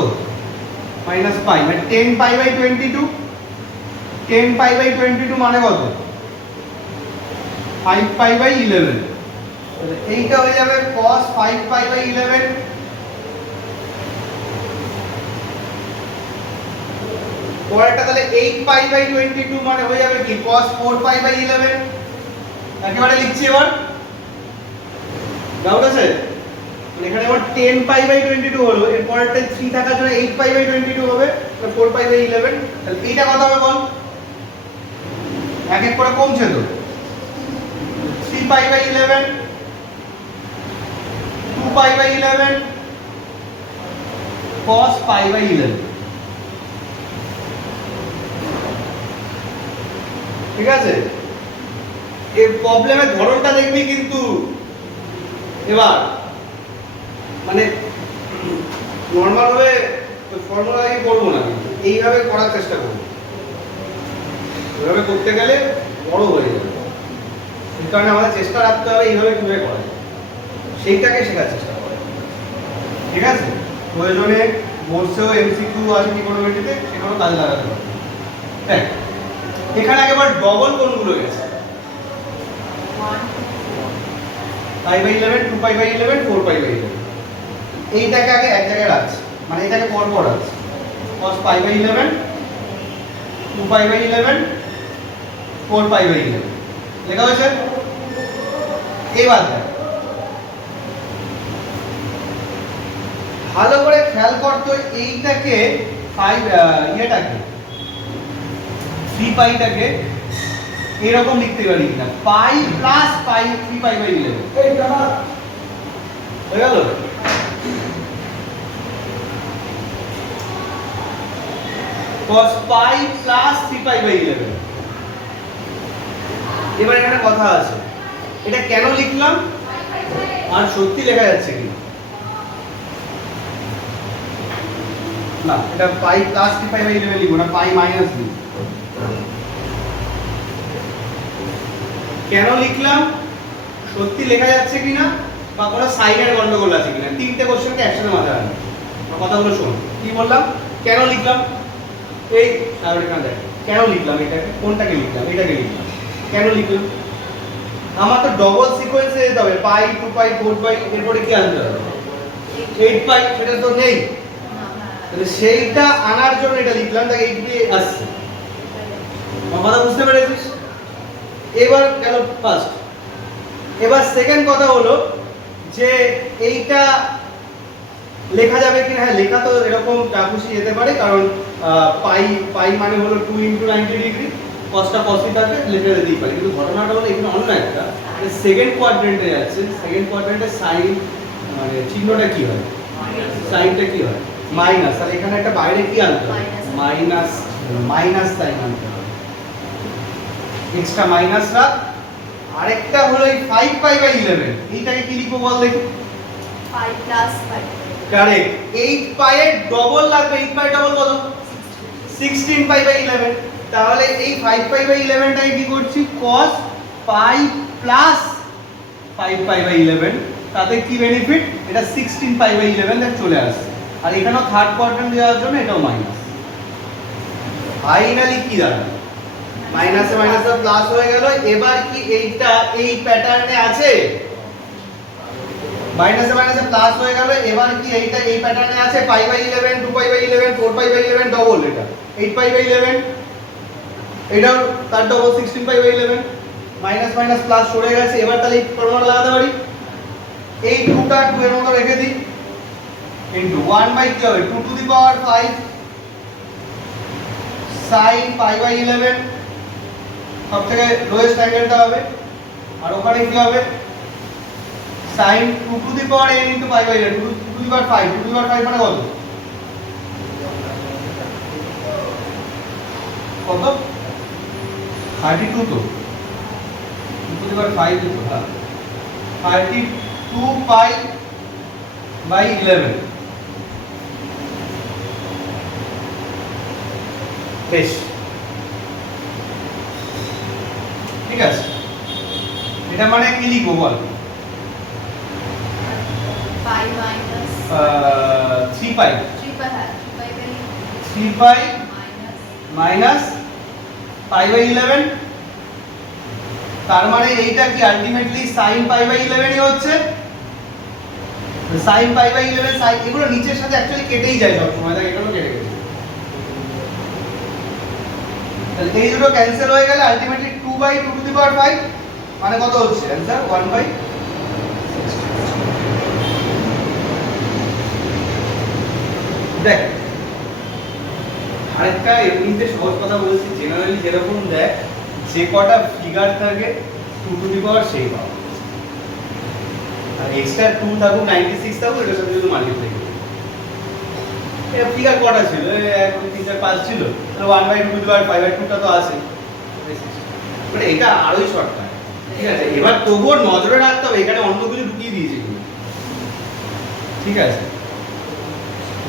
মাইনাস পাই মানে 10 পাই বাই 22, 10 পাই বাই 22 মানে কত 5 পাই বাই 11, এইটা হয়ে যাবে cos 5 পাই বাই 11। পরেরটা তাহলে 8 পাই বাই 22 মানে হয়ে যাবে কি cos 4 পাই বাই 11। একেবারে লিখছি এবার, ডাউট আছে? মানে এখানে আমার 10 পাই বাই 22 হলো, এর পরেরটা 3 থাকার জন্য 8 পাই বাই 22 হবে, তাহলে 4 পাই বাই 11। তাহলে এইটা কত হবে বল, এক এক করে কমছে তো, 3 pi by 11, 2 pi by 11, cos pi by 11। ঠিক আছে, এই প্রবলেমের ধরনটা দেখবি কিন্তু এবার মানে নরমাল ভাবে ফর্মুলা দিয়ে করব না, কিন্তু এইভাবে করার চেষ্টা করব। এভাবে করতে গেলে বড় হয়ে যাবে, এই কারণে আমাদের চেষ্টা রাখতে হবে এইভাবে কিভাবে করা যায় সেইটাকে শেখার চেষ্টা করা। ঠিক আছে, প্রয়োজনে বোর্ডসেও এমসিকিউ আছে ত্রিকোণমিতিতে, সেগুলো কাজে লাগাতে হবে। হ্যাঁ, এখানে একেবারে ডবল কোণগুলো গেছে, 1 pi by 11, 2 pi by 11, 4 pi by 11। এইটাকে আগে এক জায়গায় রাখছি, মানে এটাকে পর পর রাখছি, cos pi by 11, 2 pi by 11, 4 pi by 11 লেখা হয়েছে। এবার দেখ ভালো করে খেয়াল কর তো, এইটাকে 5 ইয়েটাকে 3 পাইটাকে এরকম লিখতে পারি না, পাই প্লাস পাই 3 পাই বাই 11 এইটা হয়ে গেল। cos pi plus 3 pi by 11। এবার এখানে কথা আছে, এটা কেন লিখলাম আর সত্যি লেখা যাচ্ছে কি না, এটা পাই প্লাস 3 পাই বাই 11 লিখবো না, পাই মাইনাস লিখব। কেন লিখলাম, সত্যি লেখা যাচ্ছে কিনা বা কোনো সাইনের গন্ডগোল আছে কিনা, তিনটে কোশ্চেনকে একসাথে মাথায় রাখবো। কথাগুলো শোন, কি বললাম, কেন লিখলাম, এই এখানে দেখ কেন লিখলাম, এটাকে কোনটাকে লিখলাম, এটাকে লিখলাম, কেন লিখলাম, আমার তো ডবল সিকোয়েন্সে যেতে হবে, পাই 2 পাই 4 পাই, এরপরে কি আনতে হবে 8 পাই, সেটা তো নেই, তাহলে সেইটা আনার জন্য এটা লিখলাম, তাকে 8 দিয়ে আসছে। আমার কথা বুঝতে পেরেছিস? এবার গেল ফার্স্ট, এবার সেকেন্ড কথা হলো যে এইটা লেখা যাবে কিনা। হ্যাঁ, লেখা তো এরকম যা খুশি যেতে পারে, কারণ পাই পাই মানে হলো 2 × 90 ডিগ্রি, কসটা কসই থাকে, লিখে দিতেই পারি। কিন্তু ঘটনাটা হলো এখানে অন্য একটা, সেকেন্ড কোয়াড্রেন্টে যাচ্ছে, সেকেন্ড কোয়াড্রেন্টে সাইন মানে চিহ্নটা কি হয়, সাইনটা কি হয় মাইনাস, আর এখানে একটা বাইরে কি আনতে হবে মাইনাস, মাইনাস সাইন আনতে হবে, এক্সট্রা মাইনাস রাখ। আরেকটা হলো এই 5 পাই বাই 11, এইটাকে কি লিখবো বল দেখি, 5 প্লাস 5 কারেক্ট, 8 পাই এর ডবল লাগবে, 8 পাই ডবল কত 16 পাই বাই 11, তাহলে এই 5 পাই বাই 11 টাকে কি করছি cos pi plus 5 pi by 11, তাতে কি বেনিফিট, এটা 16 পাই বাই 11 এর চলে আসছে, আর এখানেও থার্ড কোয়াড্রেন্ট দেওয়ার জন্য এটাও মাইনাস। ফাইনালি কি দাঁড়ালো, মাইনাসে মাইনাসে প্লাস হয়ে গেল। এবার কি এইটা এই প্যাটার্নে আছে, মাইনাসে মাইনাসে প্লাস হয়ে গেল। এবার কি এইটা এই প্যাটার্নে আছে, pi by 11, 2 pi by 11, 4 pi by 11 double, এটা 8 পাই বাই 11, এটাও তার double 16 pi by 11, minus minus plus সরে গেছে। এবার তাহলে এই ফর্মুলা লাগাতে পারি, এই 2টা 2 এর মতো রেখে দিই, ইনটু 1 বাই কি হবে 2 to the power 5 sin pi by 11, সবথেকে লোয়েস্ট অ্যাঙ্গেলটা হবে, আর ওখানে কি হবে sin 2 to the power n into pi by 11, 2 to the power 5, 2 to the power 5 মানে কত, কত 32 তো, 2 টু দি পাওয়ার 5 তো, হ্যাঁ 32 পাই বাই 11। বেশ, ঠিক আছে, এটা মানে কি লিখবো বল, পাই মাইনাস 3 পাই, 3 পাই, হ্যাঁ 3 pi by 3 pi minus minus pi by 11, তার মানে এইটা কি আলটিমেটলি sin পাই বাই 11 ই হচ্ছে, sin পাই বাই 11 sin, এগুলো নিচের সাথে অ্যাকচুয়ালি কেটেই যায় সব সময়, দেখ এগুলো কেটে গেছে, তাহলে এই দুটো ক্যান্সেল হয়ে গেলে ultimately 2 by 2 to the power 5 মানে কত হচ্ছে आंसर 1 বাই 16। দেখ আরেকটা এমনিতে সহজ কথা বলছি, জেনারেলি যেরকম দেখ যে কটা ফিগার থাকে 2 টু দি পাওয়ার সেই পাওয়া, আর এক্সট্রা 2 থাকুক 96 থাকুক এটার সাথে শুধু মাল্টিপ্লাই করবে। এটা ফিগার কটা ছিল, 1 2 3 4 5 ছিল, তাহলে 1 by 2 to the power 5 by 2টা তো আছে, মানে এটা আরোই শর্টকাট, ঠিক আছে। এবার তবুও নজরে রাখতে হবে এখানে অন্য কিছু ঢুকিয়ে দিয়েছে কিনা, ঠিক আছে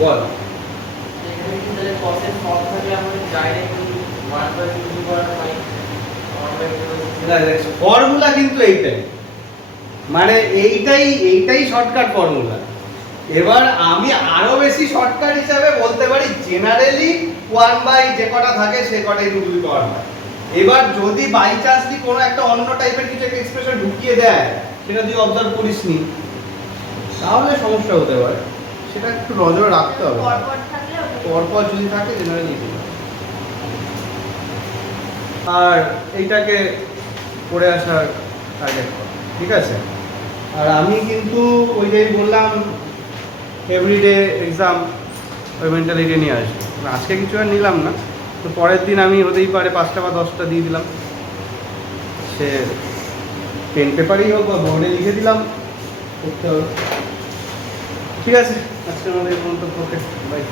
বল। এখানে কি তাহলে cos এর ফর্ম থাকে আমাদের directly 1 by 2 to the power 5 1 by 2 formula কিন্তু এইটাই, মানে এইটাই শর্টকাট ফর্মুলা। এবার আমি আরো বেশি শর্টকাট হিসাবে বলতে পারি জেনারেলি 1 বাই যে কটা থাকে সে কটাই 2 টু দি পাওয়ার 5। এবার যদি বাই চান্সলি কোনো একটা অন্য টাইপের কিছু একটা এক্সপ্রেশন ঢুকিয়ে দেয়, সেটা তুই অবজার্ভ করিসনি, তাহলে সমস্যা হতে পারে, সেটা একটু নজরে রাখতে হবে। পরপর থাকলে ওটা পরপর যদি থাকে জেনারেলি, আর এইটাকে করে আসার টার্গেট কর, ঠিক আছে। আর আমি কিন্তু ওই যে বললাম এভরিডে এক্সাম, ওই মেন্টালিটি নিয়ে আসবো, আজকে কিছু আর নিলাম না, তো পরের দিন আমি হতেই পারে 5টা বা 10টা দিয়ে দিলাম, সে পেন পেপারেই হোক বা বোর্ডে লিখে দিলাম, করতে হবে, ঠিক আছে। আজকে আমাদের মন্তব্য, বাই।